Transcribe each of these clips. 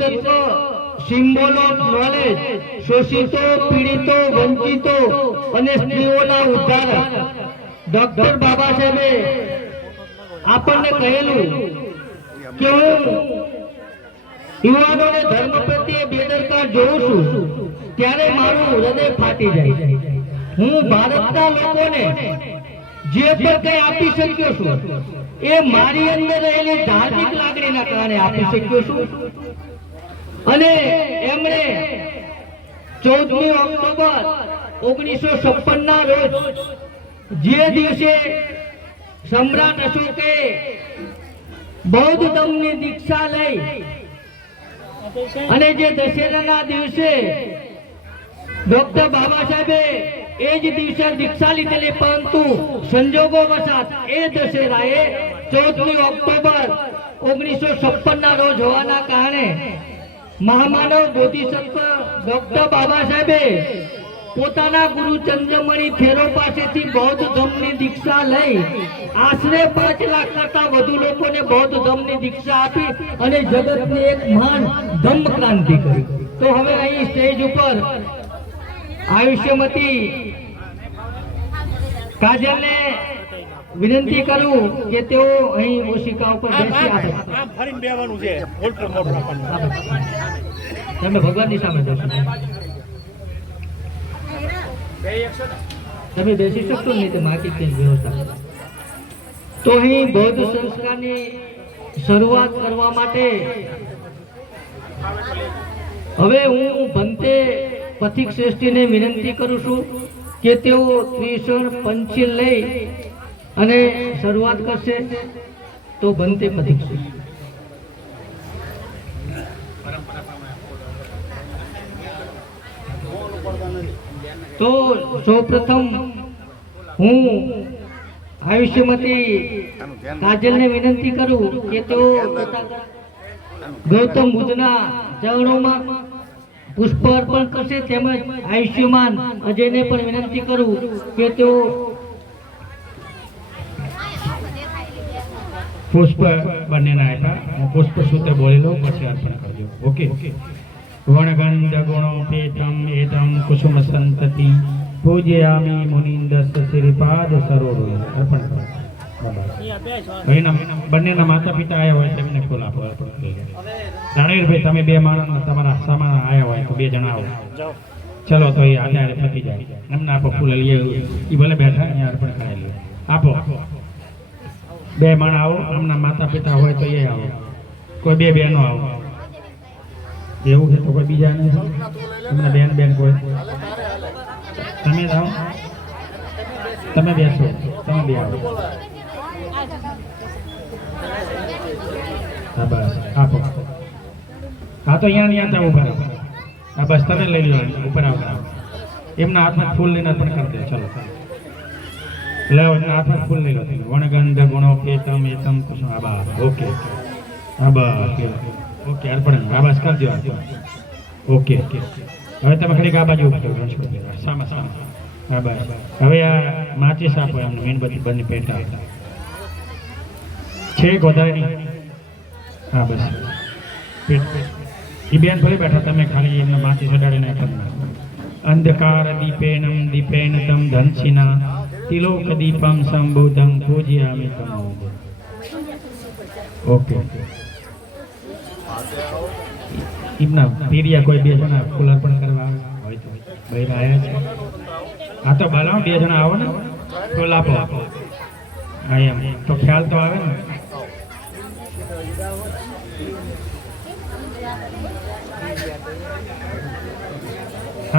બોધિસત્વ symbol of knowledge, શોષિતો, પીડિતો, વંચિતો અને સ્ત્રીઓના ઉદ્ધારક doctor બાબા સાહેબે આપણને કહેલું કે હું યુવાનોને ધર્મ પ્રત્યે બેદરકાર જોઉં છું ત્યારે મારું હૃદય ફાટી જાય. હું ભારતના લોકોને જે પણ કંઈ આપી શક્યો છું એ મારી અંદર રહેલી ધાર્મિક લાગણીના કારણે આપી શક્યો છું. અને એમણે 14મી ઓક્ટોબર 1956 ના રોજ જે દિવસે સમ્રાટ અશોકે બૌદ્ધ ધર્મની દીક્ષા લઈ અને જે દશેરાના દિવસે ડોક્ટર બાબા સાહેબે એ જ દિવસે દીક્ષા લીધેલી, પરંતુ સંજોગો વસાત એ દશેરાએ 14મી ઓક્ટોબર 1956 ના રોજ હોવાના કારણે મહામાનવ બોધિસત્વ ડોક્ટર બાબા સાહેબે પોતાના ગુરુ ચંદ્રમણી થેરો પાસેથી બૌદ્ધ ધર્મની દીક્ષા લઈ આશરે 5 લાખ કરતા વધુ લોકોને બૌદ્ધ ધર્મની દીક્ષા આપી અને જગતની એક મહાન ધર્મ ક્રાંતિ કરી. તો હવે અહીં સ્ટેજ ઉપર આયુષ્યમતી કાજલને વિનંતી કરું કે તેઓ અહીં ઓશિકા ઉપર બેસી આપે. તમે ભગવાનની સામે બેસો, તમે બેસી શકશો નહીં તો માકી કઈ વ્યવસ્થા. તો અહીં બૌદ્ધ સંસ્કારની શરૂઆત કરવા માટે હવે હું ભંતે પથિક શ્રેષ્ઠીને વિનંતી કરું છું કે તેઓ ત્રિશૂળ પંચીલ લઈ અને શરૂઆત કરશે. તો ભંતે પથિક શ્રેષ્ઠી. તો સૌપ્રથમ હું આયુષ્યમતી કાજલને વિનંતી કરું કે તેઓ ગૌતમ બુદ્ધના ચરણોમાં પુષ્પ અર્પણ કરશે. તેમજ આયુષ્યમાન અજયને પણ વિનંતી કરું કે તેઓ પુષ્પ બંનેના આપ્યા. હું પુષ્પ સૂત્ર બોલી લઉં પછી અર્પણ કરજો. ઓકે. વણગંધ ગુણોપેતમ એતમ કુસુમ સંતતિ પૂજયામિ મુનિન્દસ્ત શ્રીપાદ સરોવર. અર્પણ કરો. બંનેના માતા પિતા આવ્યા હોય તેમને ફૂલ આપો. અર્પણ કરી રણવીરભાઈ, તમે 2 માણસ તમારા સામાન આવ્યા હોય તો 2 જણા આવો. ચલો તો એ આધારે પતી જાય. એમને આપો ફૂલ લઈએ. એ ભલે બેઠા અહીંયા અર્પણ કરેલું આપો. 2 માણસ આવો. એમના માતા પિતા હોય તો એ આવો. કોઈ 2 બહેનો આવો. એવું છે તો કોઈ બીજા નહીં. એમના બેન કોઈ તમે આવો. તમે બેસો. તમે 2 આવો. હા બસ આપો. હા તો અહીંયા ત્યાં ઉભા રહો. હા બસ તમે લઈ લો. ઉપર આવો. એમના હાથમાં ફૂલ લઈને અર્પણ કરી દો. ચલો લાવો. એમના હાથમાં ફૂલ લઈ લો. વણગંધ ગુણો કેતમ એતમ કુસુમ. હા બસ. ઓકે. હા બસ. ઓકે. અર્પણ. હા બસ કરી દો. ઓકે. હવે તમે ઘડીક આ બાજુ સામા સામા. હા બસ. હવે આ માચીસ આપો એમને. મીણબત્તી બંને પેટા છે વધારે નહીં. હા બસ. એ બેન ભલે બેઠા. તમે ખાલી એમને માચી સડાડીને અંધકાર દીપેનમ દીપેન તમ ધનસિના તિલોક દીપમ સંબોધમ પૂજ્યામિ તમ. ઓકે. એમના પીરિયા કોઈ 2 જણા ફૂલ અર્પણ કરવા હોય તો બહાર આવ્યા છે. આ તો બોલાવો. 2 જણા આવો ને ફૂલ આપો. હા એમ તો ખ્યાલ તો આવે ને.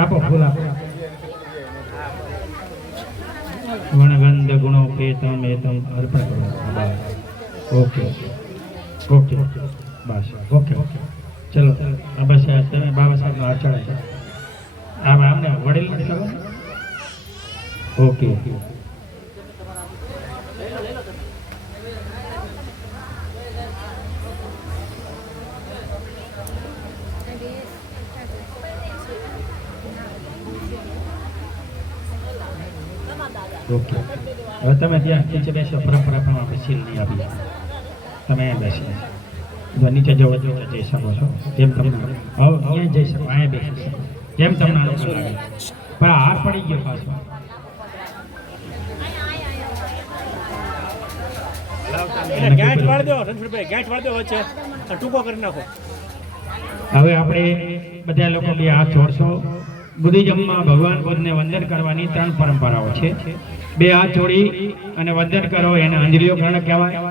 આપો ફૂલ આપો. વણગંધ ગુણો કેતમ એતમ અર્પણ કરો. ઓકે. ઓકે બસ. ઓકે. ચલો બસ. તમે બાબા સાહેબનો હાથ ચડાય. આમને વડીલ નથી ખબર. ઓકે. ઓકે. હવે તમે ત્યાં નીચે બેસો. પરંપરા પ્રમાણે આપણે સીલ નહીં આપી. તમે અહીંયા બેસી. જો નીચે જવો તો જઈ શકો છો જેમ તમને અહીંયા જઈ શકો અહીંયા બેસી શકો જેમ તમને અનુકૂળ લાગે પણ હાર પડી ગયો પાછો ગેટ વાળ દો રણછોડભાઈ ગેટ વાળ દો વચ્ચે અને ટૂંકો કરી નાખો હવે આપણે બધા લોકો બે હાથ જોડશો બુદ્ધિઝમમાં ભગવાન બુદ્ધને વંદન કરવાની 3 પરંપરાઓ છે બે હાથ જોડી અને વંદન કરો એને અંજલિઓ પ્રણામ કહેવાય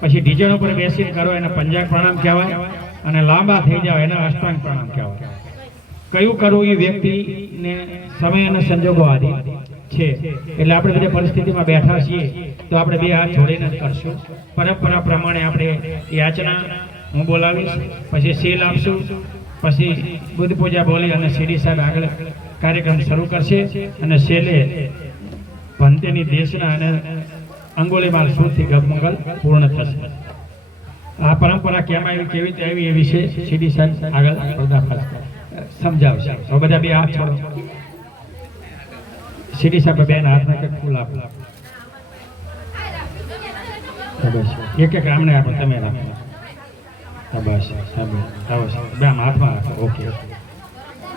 પછી ઢીચણ ઉપર બેસીને કરો એને પંજાબ પ્રણામ કહેવાય અને લાંબા થઈ જાવ એને અષ્ટાંગ પ્રણામ કહેવાય કયું કરવું એ વ્યક્તિને સમય અને સંજોગો આધીન છે એટલે આપણે બધી પરિસ્થિતિમાં બેઠા છીએ તો આપણે બે હાથ જોડીને જ કરશું પરંપરા પ્રમાણે આપણે યાચના હું બોલાવીશ પછી સીલ આપશું પછી બુદ્ધ પૂજા બોલી અને સીડી સાહેબ આગળ કાર્યક્રમ શરૂ કરશે અને છેલ્લે ભંતેની દેશના અને અંગોલીમાલ સુરથી ગપમંગલ પૂર્ણ થશે આ પરંપરા કેમ આવી કેવી રીતે આવી એ વિશે સીડી સાહેબ આગળ પર્દાફાશ સમજાવશે હવે બધા બે હાથ છોડો સીડી સાહેબ બેન હાથને કંઈક ફૂલ આપો બસ એક એક આમને આપો તમે રાખો બસ બસ બે હાથમાં રાખો ઓકે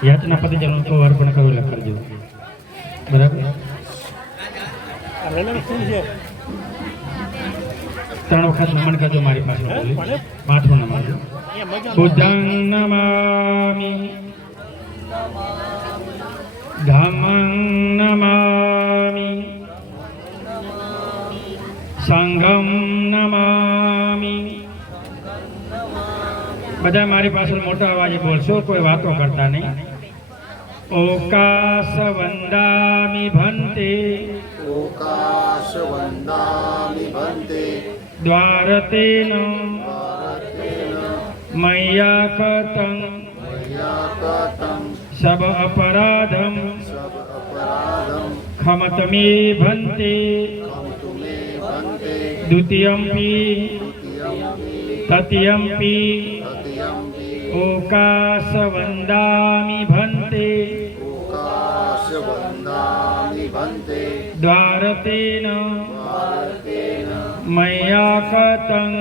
યાચના પતિ જનું તો અર્પણ કરવું એટલે કરજો બરાબર ત્રણ વખત નમન કરજો મારી પાસે પાઠું નમાજો બુદ્ધં નમામિ ધમ્મં નમામિ સંઘં નમામિ બધા મારી પાસે મોટા અવાજે બોલશો કોઈ વાતો કરતા નહીં ઓકાશ વંદામિ ભંતે ઓકાશ વંદામિ ભંતે દ્વારતેન મય્યા કતં મય્યાકતં સબ અપરાધમ સબ અપરાધમ ખમત મે ભંતે ખમતુ મે ભંતે દ્વિતીયંપી તૃતીયંપી તૃતીયંપિ ઓકાશ વંદામિ ભંતે ઓકાશ વંદામિ ભંતે દ્વારતેન ભારતેન મય્યા કતં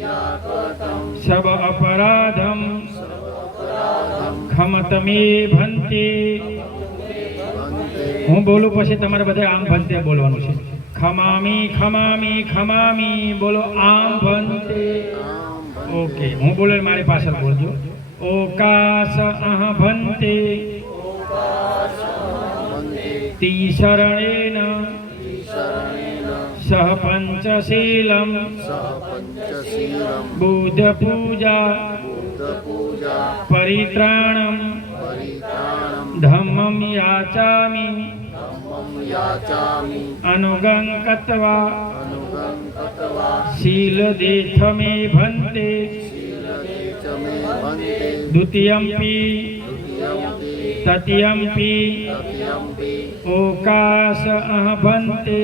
મય્યાકતં સબ અપરાધમ અપરાધમ ખમત મે ભંતે ભંતે હું બોલું પછી તમારે બધા આમ ભંતે બોલવાનું છે ખમામી ખમામી ખમામી બોલો આમ ભંતે આમ ભંતે ઓકે હું બોલે મારી પાછળ બોલજો ઓકાશ અહ ભંતે ભંતે તીસરણેન શરણેન સહ પંચશીલમ સહ પંચશીલમ બુદ્ધ પૂજા બુદ્ધ પૂજા પરિત્રાણમ પરિત્રાણમ ધમ્મમ યાચામિ ધમ્મં યાચામિ અનુગં કત્વા અનુગં કત્વા શીલ દેથ મે ભંતે શીલદેચ મે ભંતે દ્વિતીયંપી દ્વિતીયંપિ તૃતીયંપી તૃતીયંપિ ઓકાશ અહ ભંતે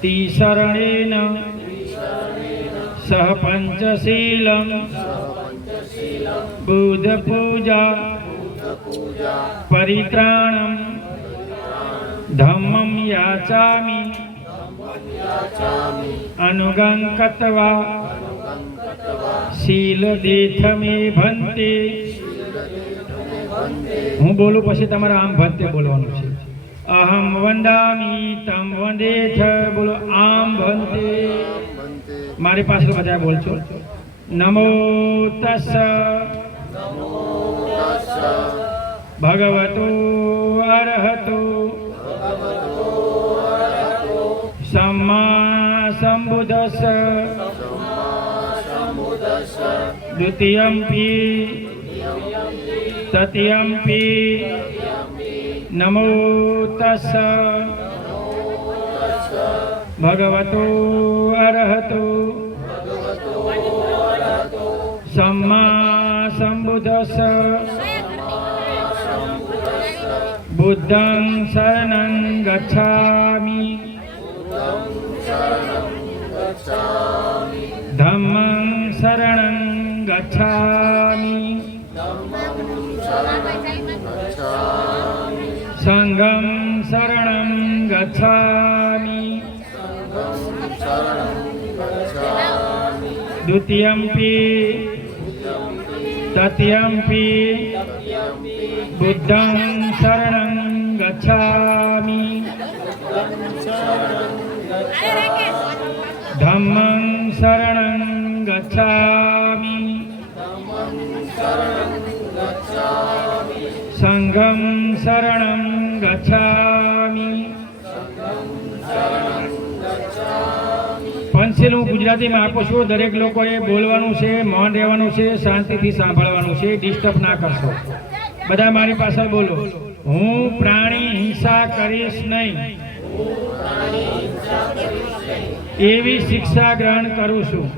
તીસરણેન સહ પંચશીલમ બુદ્ધ પૂજા પૂજા પરિત્રાણમ ધમ્મમ યાચામિ યાચામિ અનુગં કત્વા અનુગં કત્વા શીલ દેથ મે ભંતે શીલદેચ મે ભંતે હું બોલું પછી તમારે આમ ભંતે બોલવાનું છે અહમ વંદામિ તમ વંદેથ બોલો આમ ભંતે ભંતે મારી પાછળ બધા બોલશો નમો તસ્સ તસ્સ ભગવતો અરહતો सम्मा संबुद्धस्स सम्बुद्धस्स द्वितीयंपि तृतीयंपि नमो तस्स भगवतो अरहतो सम्मा संबुद्धस्स बुद्धं शरणं गच्छामि धम्मं शरणं गच्छामि संघं शरणं गच्छामि द्वितीयम्पि तृतीयम्पि बुद्धं शरणं गच्छामि धम्मं शरणं गच्छामि संघं शरणं गच्छामि પંચશીલ હું ગુજરાતીમાં આપું છું. દરેક લોકોએ બોલવાનું છે, મૌન રહેવાનું છે, શાંતિથી સાંભળવાનું છે, ડિસ્ટર્બ ના કરશો. બધા મારી પાસે બોલો. હું પ્રાણી હિંસા કરીશ નહીં એવી શિક્ષા ગ્રહણ કરું છું.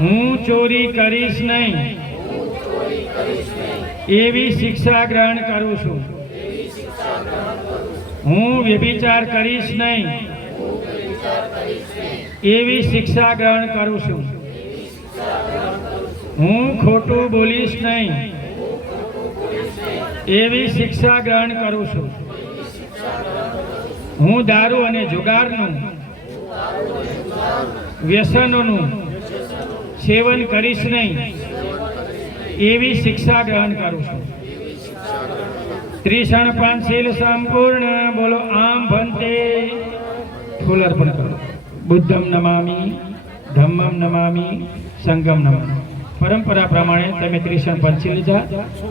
હું ચોરી કરીશ નહીં એવી શિક્ષા ગ્રહણ કરું છું. હું વ્યભિચાર કરીશ નહીં એવી શિક્ષા ગ્રહણ કરું છું. હું ખોટું બોલીશ નહીં એવી શિક્ષા ગ્રહણ કરું છું. હું દારૂ અને જુગારનું વ્યસનોનું સેવન કરીશ નહીં એવી શિક્ષા ગ્રહણ કરું છું. ત્રિષણ પંચશીલ સંપૂર્ણ બોલો. આમ ભંતે ફૂલ અર્પણ કરો. બુદ્ધમ નમામિ, ધમ્મમ નમામિ, સંગમ નમામિ. પરંપરા પ્રમાણે તમે ત્રિષણ પંચશીલ લીધા.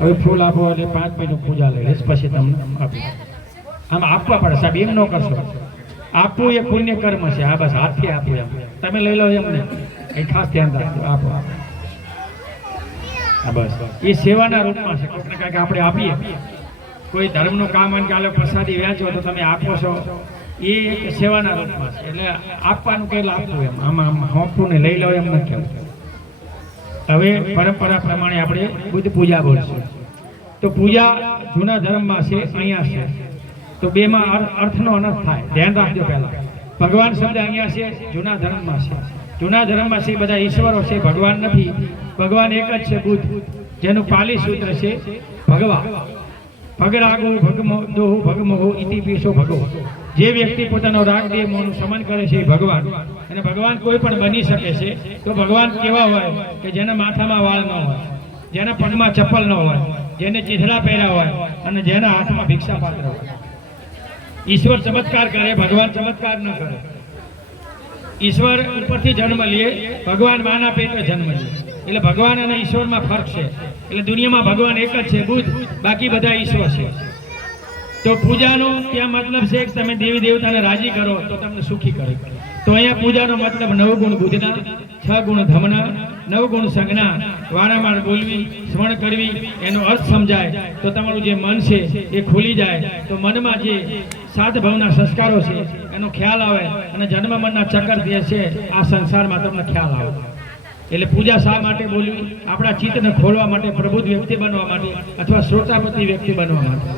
હવે ફૂલ આપો એટલે 5 મિનિટ પૂજા લઈ લઈશ, પછી તમને આપી. આમ આપવા પડે સાહેબ, એમ ન કરશો. આપવું એ પુણ્ય કર્મ છે. આ બસ હાથથી આપવું એમ. તમે લઈ લો એમને એ ખાસ ધ્યાન રાખજો. આપો આ બસ એ સેવાના રૂપમાં છે. કોઈને કાંઈક આપણે આપીએ, કોઈ ધર્મનું કામ હોય કે આલો પ્રસાદી વહેંચો તો તમે આપો છો, એ એક સેવાના રૂપમાં છે. એટલે આપવાનું કેટલું આપવું એમ. આમાં હોંપવું ને લઈ લો એમ નથી કહેવું. હવે પરંપરા પ્રમાણે આપણે બુદ્ધ પૂજા બોલશું. તો પૂજા જૂના ધર્મમાં છે, અહીંયા છે. તો બેમાં અર્થનો અનર્થ થાય, ધ્યાન રાખજો. પહેલા ભગવાન શબ્દ અહીંયા છે, જૂના ધર્મમાં છે. જૂના ધર્મમાં છે બધા ઈશ્વરો છે, ભગવાન નથી. ભગવાન એક જ છે, બુદ્ધ, જેનું પાલી સૂત્ર છે ભગવા. ભગરાગો ભગમો દોહો ભગમોહો ઇતિ પીસો ભગવો. જે વ્યક્તિ પોતાનો રાગ દેહનું સમન કરે છે એ ભગવાન. અને ભગવાન કોઈ પણ બની શકે છે. તો ભગવાન કેવા હોય કે જેના માથામાં વાળ ન હોય, જેના પગમાં ચપ્પલ ન હોય, જેને ચીથડા પહેર્યા હોય અને જેના હાથમાં ભિક્ષા પાત્ર હોય. ઈશ્વર ચમત્કાર કરે, ભગવાન ચમત્કાર ન કરે. ઈશ્વર ઉપરથી જન્મ લે, ભગવાન માના પેટે જન્મ લે. એટલે ભગવાન અને ઈશ્વરમાં ફરક છે. એટલે દુનિયામાં ભગવાન એક જ છે, બુદ્ધ, બાકી બધા ઈશ્વર છે. તો પૂજાનો ત્યાં મતલબ છે કે તમે દેવી દેવતાને રાજી કરો તો તમને સુખી કરે. તો અહીંયા પૂજાનો મતલબ 9 ગુણ બુદ્ધના, 6 ગુણ ધમના, 9 ગુણ સંજ્ઞા, વારંવાર બોલવી, સ્મરણ કરવી, એનો અર્થ સમજાય તો તમારું જે મન છે એ ખુલી જાય. તો મનમાં જે 7 ભવના સંસ્કારો છે એનો ખ્યાલ આવે અને જન્મ મનના ચક્કર જે છે આ સંસારમાં તમને ખ્યાલ આવે. એટલે પૂજા શા માટે બોલવી? આપણા ચિત્તને ખોલવા માટે, પ્રબુદ્ધ વ્યક્તિ બનવા માટે અથવા શ્રોતાપતિ વ્યક્તિ બનવા માટે.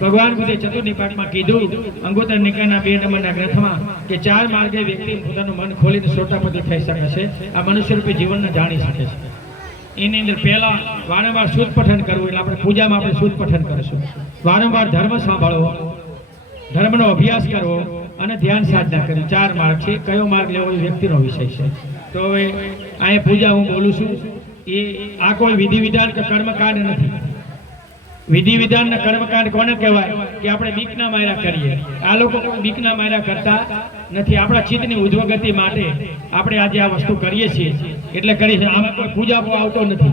ભગવાન બુદ્ધે ચતુર્નિપાતમાં કીધું, અંગોત્તર નિકાયના 2 નંબરના ગ્રંથમાં, કે 4 માર્ગે વ્યક્તિ પોતાનું મન ખોલીને શ્રોતાપતિ થઈ શકે છે. આ મનુષ્યરૂપી જીવનને જાણી શકે છે. એની અંદર પહેલા વારંવાર શુદ્ધ પઠન કરવું. એટલે આપણે પૂજામાં આપણે શુદ્ધ પઠન કરીશું. વારંવાર ધર્મ સાંભળવો, ધર્મનો અભ્યાસ કરવો અને ધ્યાન સાધના કરવી. 4 માર્ગ છે. કયો માર્ગ લેવો એ વ્યક્તિનો વિષય છે. તો હવે અહીંયા પૂજા હું બોલું છું એ આ કોઈ વિધિ વિધાન કે કર્મકાંડ નથી. વિધિ વિધાન ને કર્મકાંડ કોને કહેવાય? કે આપણે બીકના માર્યા કરીએ. આ લોકો બીકના માર્યા કરતા નથી. આપણા ચિત્તની ઉદ્વગતિ માટે આપણે આજે આ વસ્તુ કરીએ છીએ. એટલે કરી આમાં કોઈ પૂજાપો આવતો નથી.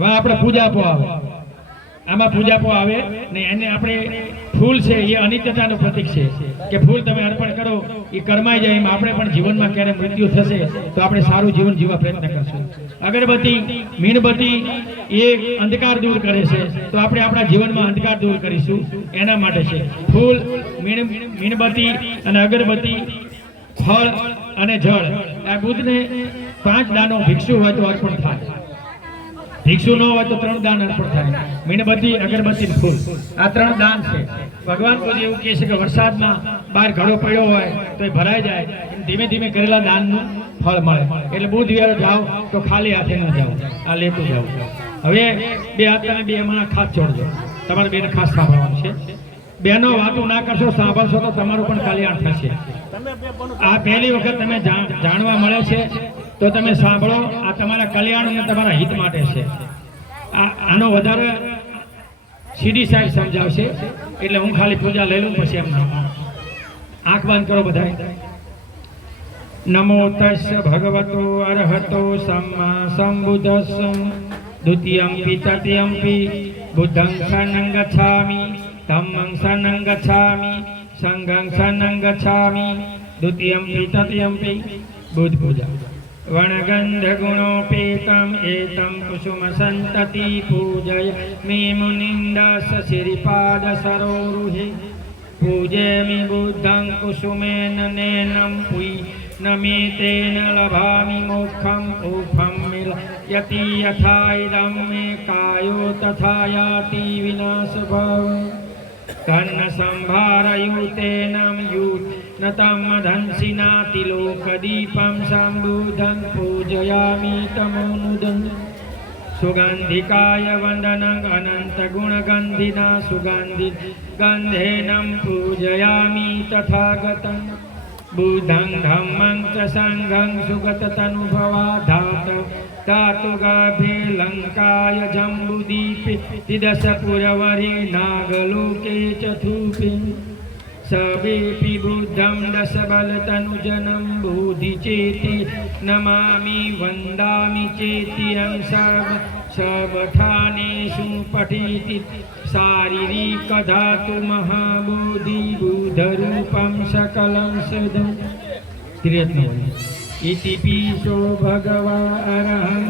વાહ, આપણે પૂજાપો આવે, આમાં પૂજાપો આવે ને. એને આપણે ફૂલ છે એ અનિત્યતાનું પ્રતીક છે કે ફૂલ તમે અર્પણ કરો એ કરમાઈ જાય. એમ આપણે પણ જીવનમાં ક્યારે મૃત્યુ થશે તો આપણે સારું જીવન જીવવા પ્રયત્ન કરશું. અગરબત્તી, મીણબત્તી એ અંધકાર દૂર કરે છે. તો આપણે આપણા જીવનમાં અંધકાર દૂર કરીશું. એના માટે છે ફૂલ, મીણબત્તી અને અગરબત્તી, ફળ અને જળ. આ બુદ્ધને 5 દાનો ભિક્ષુ હોય તો અર્પણ થાય. ભિક્ષુ ન હોય તો 3 દાન અર્પણ થાય. મીણબત્તી, અગરબત્તી, ફૂલ, આ 3 દાન છે. ભગવાન કોઈ એવું કહે છે કે વરસાદમાં બહાર ઘડો પડ્યો હોય તો એ ભરાઈ જાય. ધીમે ધીમે કરેલા દાનનું ફળ મળે. એટલે બુદ્ધ વિહાર જાઓ તો ખાલી હાથે ન જાઓ, આ લેતું જાઓ. હવે 2 હાથ તમે 2 હમણાં ખાસ જોડજો. તમારે 2ને ખાસ સાંભળવાનું છે. બેનો વાતો ના કરશો, સાંભળશો તો તમારું પણ કલ્યાણ થશે. તમે બે બોનું આ પહેલી વખત તમે જાણવા મળે છે તો તમે સાંભળો. આ તમારા કલ્યાણ અને તમારા હિત માટે છે. આનો વધારે સીડી સાહેબ સમજાવશે એટલે હું ખાલી પૂજા લઈ લઉં પછી એમના આંખ બંધ કરો બધા. નમો તસ્સ ભગવતો અરહતો સમ્મા સંબુદ્ધસ્સ દ્વિતીયમ્પિ તૃતીયમ્પિ બુદ્ધં શરણં ગચ્છામિ ધમ્મં શરણં ગચ્છામિ સંઘં શરણં ગચ્છામિ દ્વિતીયમ્પિ તૃતીયમ્પિ બુદ્ધ પૂજા. વણગંધ ગુણોપેતમ એતમ કુસુમ સંતતિ પૂજય મે મુનિંદાસ શ્રીપાદ સરોરુહે પૂજેમિ બુદ્ધં કુસુમેન નેનમ પુઈ નમે તેન લભામિ મોક્ષમ ઉફમ મિલ યતિ યથા ઇદં મે કાયો તથા યાતિ વિનાશ ભવ કર્ણ સંભારયુતેનમ યુત નતમ ધંસિનાતિ લોકદીપમ સંબુધં પૂજયામિ તમોનુદં સુગંધિકાય વંદનં અનંત ગુણગંધિના સુગંધિ ગંધેનમ પૂજયામિ તથાગતં બુદ્ધં ધમ્મં ચ સંઘં સુગત તનુભવા ધાત ધાતુ ગાભે લંકાય જંબુદીપે દિદશ પુરવરે નાગલોકે ચથુપે સબેપી બુદ્ધં દશ બલતનુજનં બોધિ ચેતિ નમામિ વંદામિ ચેતિયં સબઠાનેષુ પઠિતિ શારીરિક ધાતુ મહાબોધિ બુદ્ધરૂપં સકलं સદં. ઇતિ પીશો ભગવા અરહં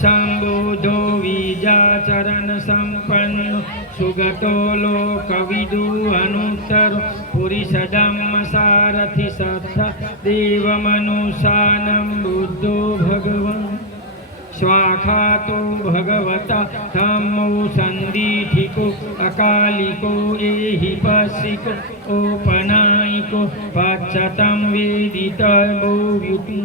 સંબોધો વિજાચરણ સંપન્નો સુગતો લોકવિદુ અનુત્તર પુરીષદમ્મ સારથિ સત્થ દેવમનુસાનં બુદ્ધો ભગવાન સ્વાખાતો ભગવતા ધમ્મો સંદીઠિકો અકાલિકો એહિ પસિકો ઓપનાયિકો પચ્છતં વેદિત બહુયુતિ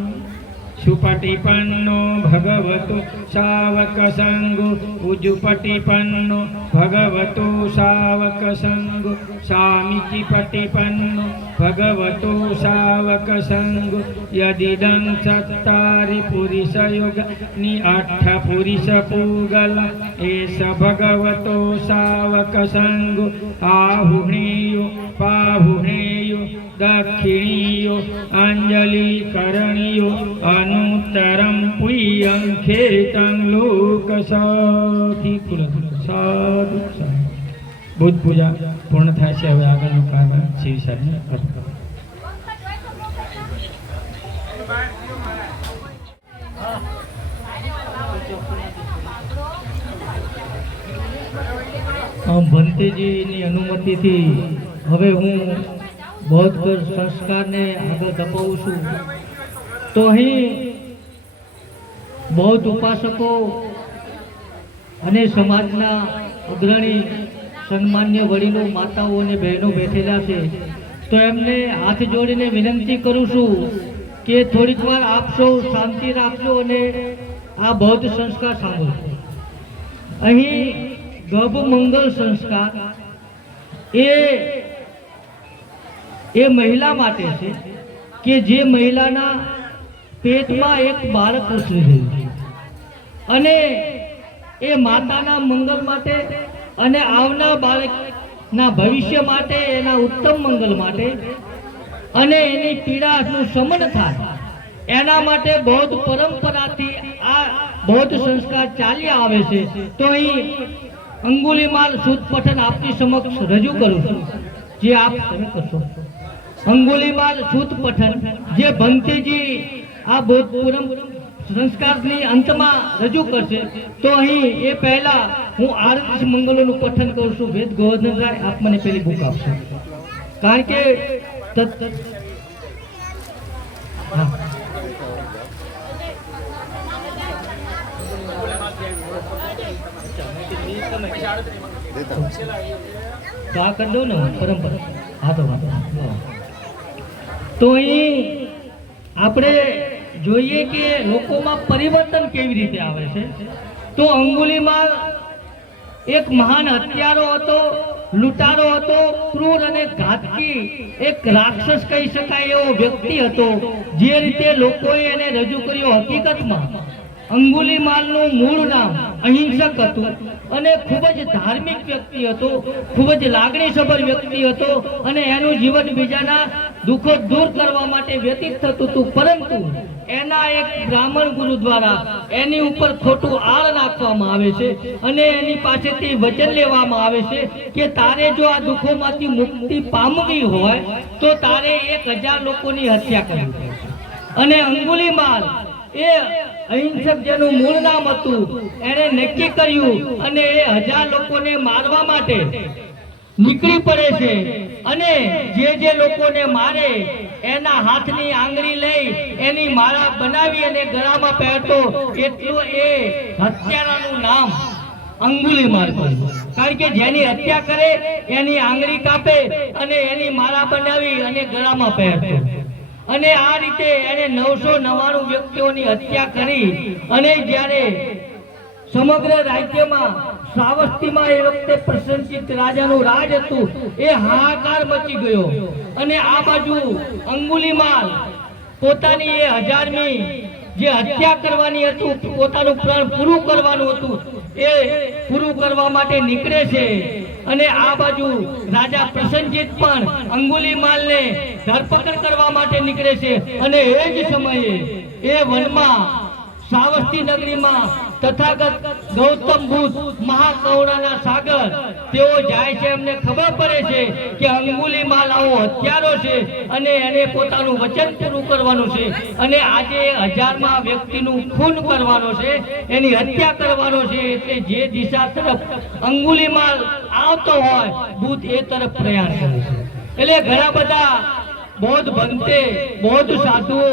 સુપટિપન્નો ભગવતો શાવક સંગો ઉજુપટિપન્નો ભગવતો શાવક સંગો સામિચિ પટિપન્નો ભગવતો શાવક સંગો યદિદં ચત્તારિ પુરુષ યોગ નિ અઠ પુરુષ પૂગલ એસ ભગવતો શાવક સંગો આહુણેયો પાહુણેયો દક્ષિણીયો અંજલિ કરણીયો અનુત્તરમ પુય્યં ખેતં લોક સાધિ સાધુ. બુદ્ધ પૂજા પૂર્ણ થાય છે. હવે આગળનું કામ શ્રી સાહેબને અર્પણ કરો. ભંતેજીની અનુમતિથી હવે હું બૌદ્ધ સંસ્કારને આગળ ધપાવું છું. તો અહીં બૌદ્ધ ઉપાસકો અને સમાજના અગ્રણી સન્માન્ય વડીલો, માતાઓ અને બહેનો બેઠેલા છે. તો એમને હાથ જોડીને વિનંતી કરું છું કે થોડીક વાર આપ સૌ શાંતિ રાખજો અને આ બૌદ્ધ સંસ્કાર સાંભળો. અહીં ગભ મંગલ સંસ્કાર એ મહિલા માટે છે કે જે મહિલાના પેટમાં એક બાળક ઉછરી રહ્યું છે અને એ માતાના મંગળ માટે અને આવનાર બાળકના ભવિષ્ય માટે, એના ઉત્તમ મંગલ માટે અને એની પીડાનું શમન થાય એના માટે બૌદ્ધ પરંપરાથી આ બૌદ્ધ સંસ્કાર ચાલ્યા આવે છે. તો અહીં અંગુલીમાલ સૂત પઠન આપની સમક્ષ રજૂ કરું છું, જે આપ તમે કરશો. અંગુલીમાલ સૂત પઠન જે ભંતેજી આ બૌદ્ધ સંસ્કારની અંતમાં રજૂ કરશે. તો અહીં એ પહેલા હું આરતી મંગલોનું પઠન કરું છું. વેદ ગોવર્ધનરાય આપ મને પેલી બુક આપશો, કારણ કે તો આ કરી દો ને પરંપરા. હા તો તો અહીં આપણે જોઈએ કે લોકોમાં પરિવર્તન કેવી રીતે આવે છે. તો અંગુલીમાલ એક મહાન હત્યારો હતો, લૂંટારો હતો, ક્રૂર અને ઘાતકી એક રાક્ષસ કહી શકાય એવો વ્યક્તિ હતો. જે રીતે લોકોએ એને રજૂ કર્યો, હકીકતમાં અંગુલીમાલનું મૂળ નામ અહિંસક હતું અને ખૂબ જ ધાર્મિક વ્યક્તિ હતો, ખૂબ જ લાગણીસભર વ્યક્તિ હતો અને એનું જીવન બીજાના દુઃખો દૂર કરવા માટે વ્યતીત થતું હતું. પરંતુ એના એક બ્રાહ્મણ ગુરુ દ્વારા એની ઉપર ખોટું આળ નાખવામાં આવે છે અને એની પાસેથી વચન લેવામાં આવે છે કે તારે જો આ દુઃખોમાંથી મુક્તિ પામવી હોય તો તારે 1000 લોકોની હત્યા કરવી પડશે. અને અંગુલીમાલ એ અહિંસક જેનું મૂળ નામ હતું એને નક્કી કર્યું અને એ 1000 લોકોને મારવા માટે નીકળી પડે છે. અને જે લોકોને મારે એના હાથની આંગળી લઈ એની માળા બનાવી અને ગળામાં પહેરતો, એટલું એ હત્યારાનું નામ અંગુલીમાલ પડ્યું. કારણ કે જેની હત્યા કરે એની આંગળી કાપે અને એની માળા બનાવી અને ગળામાં પહેરતો. અને આ રીતે એને 999 વ્યક્તિઓની હત્યા કરી. અને જ્યારે સમગ્ર રાજ્યમાં શ્રાવસ્તીમાં એ વખતે પ્રસન્નચિત્ત રાજાનું રાજ હતું, એ હાહાકાર મચી ગયો. અને આ બાજુ અંગુલીમાલ પોતાની એ 1000મી જે હત્યા કરવાની હતું, પોતાનું પ્રાણ પૂરું કરવાનું હતું, એ પૂરું કરવા માટે નીકળે છે. અને આ બાજુ રાજા પ્રસન્નજીત પણ અંગુલીમાલને ધરપકડ કરવા માટે નીકળે છે. અને એ જ સમયે એ વનમાં શ્રાવસ્તી નગરીમાં તથાગત ગૌતમ બુદ્ધ મહાકરુણાના સાગર તેઓ જાય છે. એમને ખબર પડે છે કે અંગુલીમાલ આવો હત્યારો છે અને એને પોતાનું વચન પૂરું કરવાનું છે અને આજે 1000મા વ્યક્તિનું ખૂન કરવાનો છે, એની હત્યા કરવાનો છે. એટલે જે દિશા તરફ અંગુલીમાલ આવતો હોય, બુદ્ધ એ તરફ પ્રયાણ કરે છે. એટલે ઘણા બધા બૌદ્ધ ભક્તે, બૌદ્ધ સાધુઓ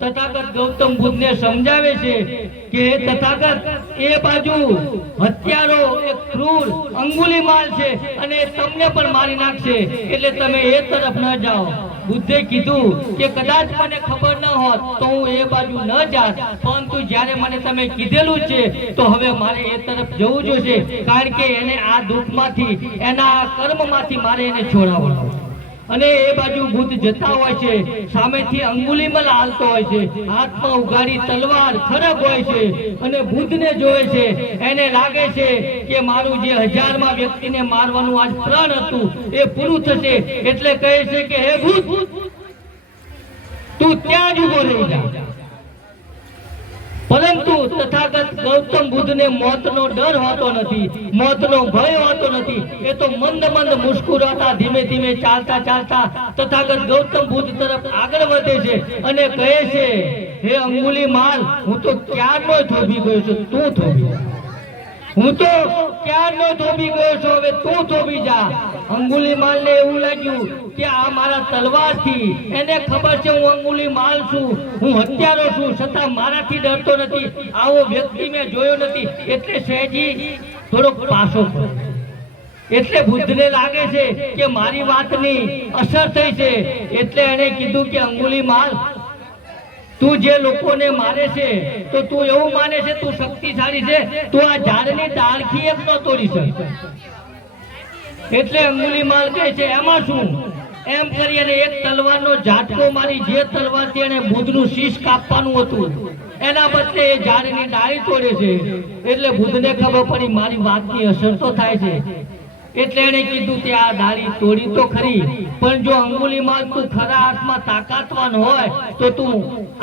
તથાગત ગૌતમ બુદ્ધને સમજાવે છે કે તથાગત એ બાજુ હત્યારો એક ક્રૂર અંગુલીમાલ છે અને તમને પણ મારી નાખશે, એટલે તમે એ તરફ ન જાઓ. બુદ્ધે કીધું કે કદાચ મને ખબર ન હોત તો હું એ બાજુ ન જાત, પરંતુ જ્યારે મને તમે કીધેલું છે તો હવે મારે એ તરફ જવું જોઈએ. કારણ કે એને આ દુઃખમાંથી, એના કર્મમાંથી મારે એને છોડાવવાનો. અને એ બાજુ બુદ્ધ જતા હોય છે, સામેથી અંગુલીમાલ હાલતો હોય છે, હાથમાં ઉઘાડી તલવાર ખડગ હોય છે અને બુદ્ધને જોવે છે. એને લાગે છે કે મારું જે 1000મા વ્યક્તિને મારવાનું આજ પ્રણ હતું એ પૂરું થશે. એટલે કહે છે કે હે બુદ્ધ, તું ત્યાં જ ઉભો રહી જા. પરંતુ તથાગત ગૌતમ બુદ્ધને મોતનો ડર હોતો નથી, મોતનો ભય હોતો નથી. એ તો મંદ મંદ મુસ્કુરાતા ધીમે ધીમે ચાલતા ચાલતા તથાગત ગૌતમ બુદ્ધ તરફ આગળ વધે છે અને કહે છે, હે અંગુલીમાલ, હું તો ક્યારનો થોભી ગયો છું, તું થોભી જા. હું તો ક્યારનો થોભી ગયો છું, હવે તું થોભી જા. અંગુલીમાલને એવું લાગ્યું કે આ મારા તલવારથી, એને ખબર છે હું અંગુલીમાલ છું, હું હત્યારો છું, છતાં મારાથી ડરતો નથી. આવો વ્યક્તિ મેં જોયો નથી. એટલે સહેજી થોડોક પાછો પડ્યો. એટલે બુદ્ધને લાગે છે કે મારી વાતની અસર થઈ છે. એટલે એને કીધું કે અંગુલીમાલ, તું જે લોકોને મારે છે તો તું એવું માને છે તું શક્તિશાળી છે, તું આ ઝાડની ડાળખી એક ન તોડી શકે. એટલે અંગુલીમાલ કહે છે એમાં શું, એમ કરી અને એક તલવારનો ઝાટકો મારી, જે તલવારથી એને બુદ્ધનું શીશ કાપવાનું હતું એના બદલે એ ઝાડની ડાળી તોડે છે. એટલે બુદ્ધને ખબર પડી મારી વાતની અસર તો થાય છે. એટલે એને કીધું કે આ ડાળી તોડી તો ખરી, પણ જો અંગુલીમાલ તું ખરા અર્થમાં તાકાતવાન હોય તો તું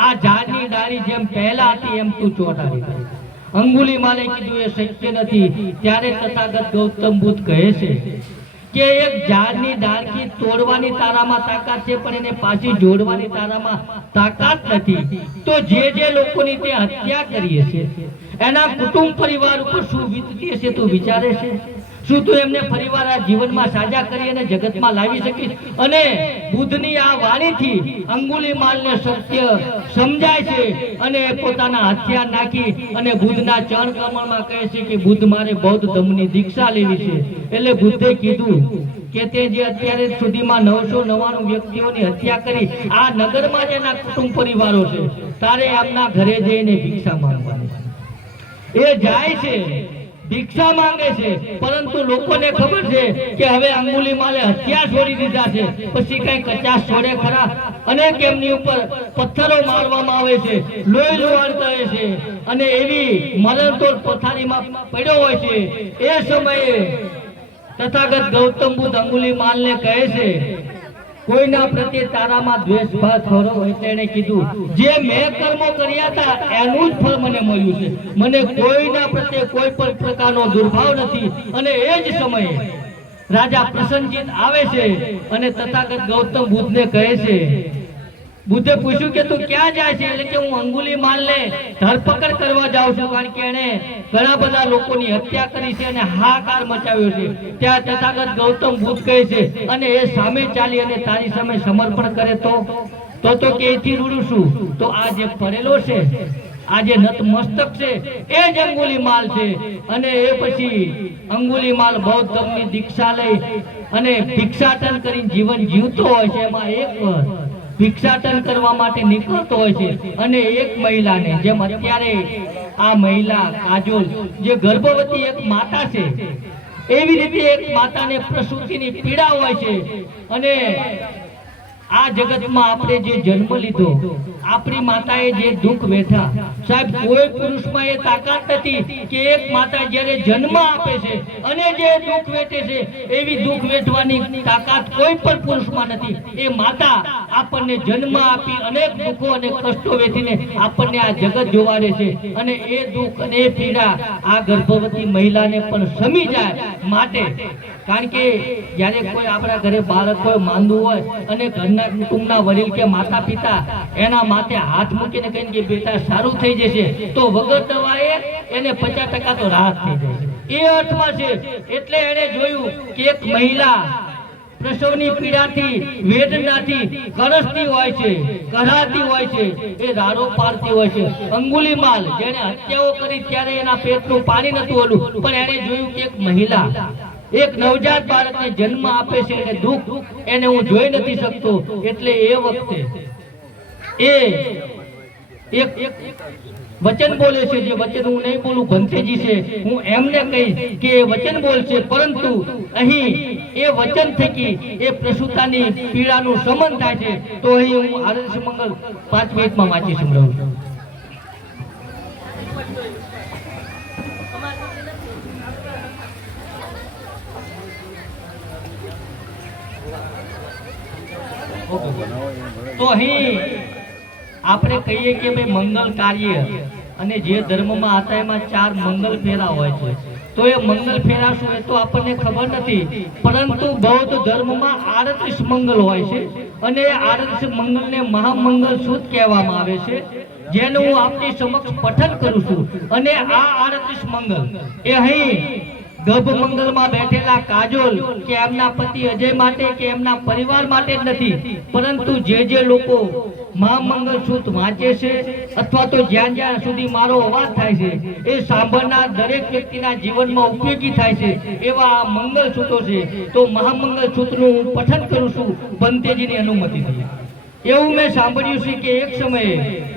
આ ઝાડની ડાળી જેમ પહેલા હતી એમ તું ચોંટાડી દે. અંગુલીમાલે કીધું એ શક્ય નથી. ત્યારે તથાગત ગૌતમ બુદ્ધ કહે છે કે એક ઝાડની ડાળખી તોડવાની તારામાં તાકાત છે, પણ એને પાછી જોડવાની તારામાં તાકાત નથી. તો જે લોકોની તે હત્યા કરીએ છે એના કુટુંબ પરિવાર ઉપર શું વીતતી હશે તું વિચારે છે? શું તું એમને ફરીવાર આ જીવનમાં સાજા કરી અને જગતમાં લાવી શકીશ? અને બુદ્ધની આ વાણીથી અંગુલીમાલને સત્ય સમજાય છે અને પોતાના હથિયાર નાખી અને બુદ્ધના ચરણ કમળમાં કહે છે કે બુદ્ધ, મારે બૌદ્ધ ધર્મની દીક્ષા લેવી છે. એટલે બુદ્ધે કીધું કે તે જે અત્યારે સુધીમાં 999 વ્યક્તિઓની હત્યા કરી, આ નગરમાં જેના કુટુંબ પરિવારો છે, તારે આપના ઘરે જઈને ભિક્ષા માંગવાની છે. એ જાય છે, ભિક્ષા માંગે છે, પરંતુ લોકોને ખબર છે કે હવે અંગુલીમાલે હથિયાર છોડી દીધા છે, પછી કઈ કચાશ છોડે ખરા? અને એમની ઉપર પથ્થરો મારવામાં આવે છે, લોહી લુહાણ કરે છે, અને એવી મરણતોડ પથારીમાં પડ્યો હોય છે. એ સમયે તથાગત ગૌતમ બુદ્ધ અંગુલીમાલને કહે છે, કોઈના પ્રત્યે તારામાં દ્વેષ ભાવ ખરો? એટલે એને કીધું, જે મેં કર્મો કર્યા હતા એનું જ ફળ મને મળ્યું છે, મને કોઈના પ્રત્યે કોઈ પણ પ્રકારનો દુર્ભાવ નથી. અને એ જ સમયે રાજા પ્રસન્નજીત આવે છે અને તથાગત ગૌતમ બુદ્ધને કહે છે, બુદ્ધે પૂછ્યું કે તું ક્યાં જાય છે? એટલે કે હું અંગુલીમાલને ધરપકડ કરવા જાઉં છું, કારણ કે એણે ઘણા બધા લોકોની હત્યા કરી છે અને હાહાકાર મચાવ્યો છે. ત્યાં તથાગત ગૌતમ બુદ્ધ કહે છે, અને એ સામે ચાલી અને તારી સામે સમર્પણ કરે તો કે એથી રૂડું છું? તો આ જે પડેલો છે, આ જે નતમસ્તક છે, એ જ અંગુલીમાલ છે. અને એ પછી અંગુલીમાલ બૌદ્ધ ધર્મની દીક્ષા લઈ અને ભિક્ષાટન કરીને જીવન જીવતો હોય છે. એમાં એક ભિક્ષાટન કરવા માટે નીકળતો હોય છે, અને એક મહિલાને, જેમ અત્યારે આ મહિલા કાજોલ જે ગર્ભવતી એક માતા છે, એવી રીતે એક માતાને પ્રસૂતિની પીડા હોય છે. અને આ જગતમાં આપણે જે જન્મ લીધો, આપણી માતાએ જે દુઃખ વેઠા, સાહેબ કોઈ પુરુષમાં એ તાકાત નથી કે એક માતા જ્યારે જન્મ આપે છે અને જે દુઃખ વેઠે છે, એવી દુઃખ વેઠવાની તાકાત કોઈ પણ પુરુષમાં નથી. એ માતા આપણને જન્મ આપી અનેક દુઃખો અને કષ્ટો વેઠીને આપણને આ જગત જોવાડે છે, અને એ દુઃખ અને એ પીડા આ ગર્ભવતી મહિલાને પણ સમી જાય માટે. કારણ કે જ્યારે કોઈ આપણા ઘરે બાળક હોય, માંદું હોય, અને ઘરના કુટુંબના વડીલ કે માતા પિતા એના માથે હાથ મૂકીને કહીને કે બેટા સારું થઈ જશે, તો વગર દવાએ એને 50% તો રાહત થઈ જાય. એ અર્થમાં છે. એટલે એને જોયું કે એક મહિલા પ્રસવની પીડાથી, વેદનાથી કળસતી હોય છે, કરાતી હોય છે, એ રાડો પાડતી હોય છે. અંગુલીમાલ જેને હત્યાઓ કરી ત્યારે એના પેટનું પાણી નતું ઓલું, પણ એને જોયું કે એક મહિલા એક નવજાત બાળકને જન્મ આપે છે અને દુઃખ એને હું જોઈ નથી શકતો. એટલે એ વખતે એ એક વચન બોલે છે, જે વચન હું નહીં બોલું, ભંતેજી છે, હું એમને કહીશ કે એ વચન બોલશે, પરંતુ અહીં એ વચન થકી એ પ્રસૂતાની પીડાનું શમન થાય છે. તો અહીં હું આનંદ મંગલ 5 મિનિટમાં વાંચી સંભળાવું છું. તો અહીં આપણે કહીએ કે ભાઈ મંગલ કાર્ય, અને જે ધર્મમાં હતા એમાં 4 મંગલ ફેરા હોય છે. તો એ મંગલ ફેરા શું એ તો આપણને ખબર નથી, પરંતુ બૌદ્ધ ધર્મમાં 38 મંગલ હોય છે, અને એ 38 મંગલને મહામંગલ સૂત્ર કહેવામાં આવે છે, જેનું હું આપની સમક્ષ પઠન કરું છું. અને આ 38 મંગલ એ અહીં ગર્ભ મંગલમાં બેઠેલા કાજોલ કે એમના પતિ અજય માટે કે એમના પરિવાર માટે જ નથી, પરંતુ જે લોકો મહામંગલ સૂત્ર વાંચે છે, અથવા તો જ્યાં સુધી મારો અવાજ થાય છે એ સાંભળનાર દરેક વ્યક્તિના જીવનમાં ઉપયોગી થાય છે, એવા આ મંગલ સૂત્રો છે. તો મહામંગલ સૂત્રનું હું પઠન કરું છું બંતેજીની અનુમતિથી. એવું મેં સાંભળ્યું છે કે એક સમયે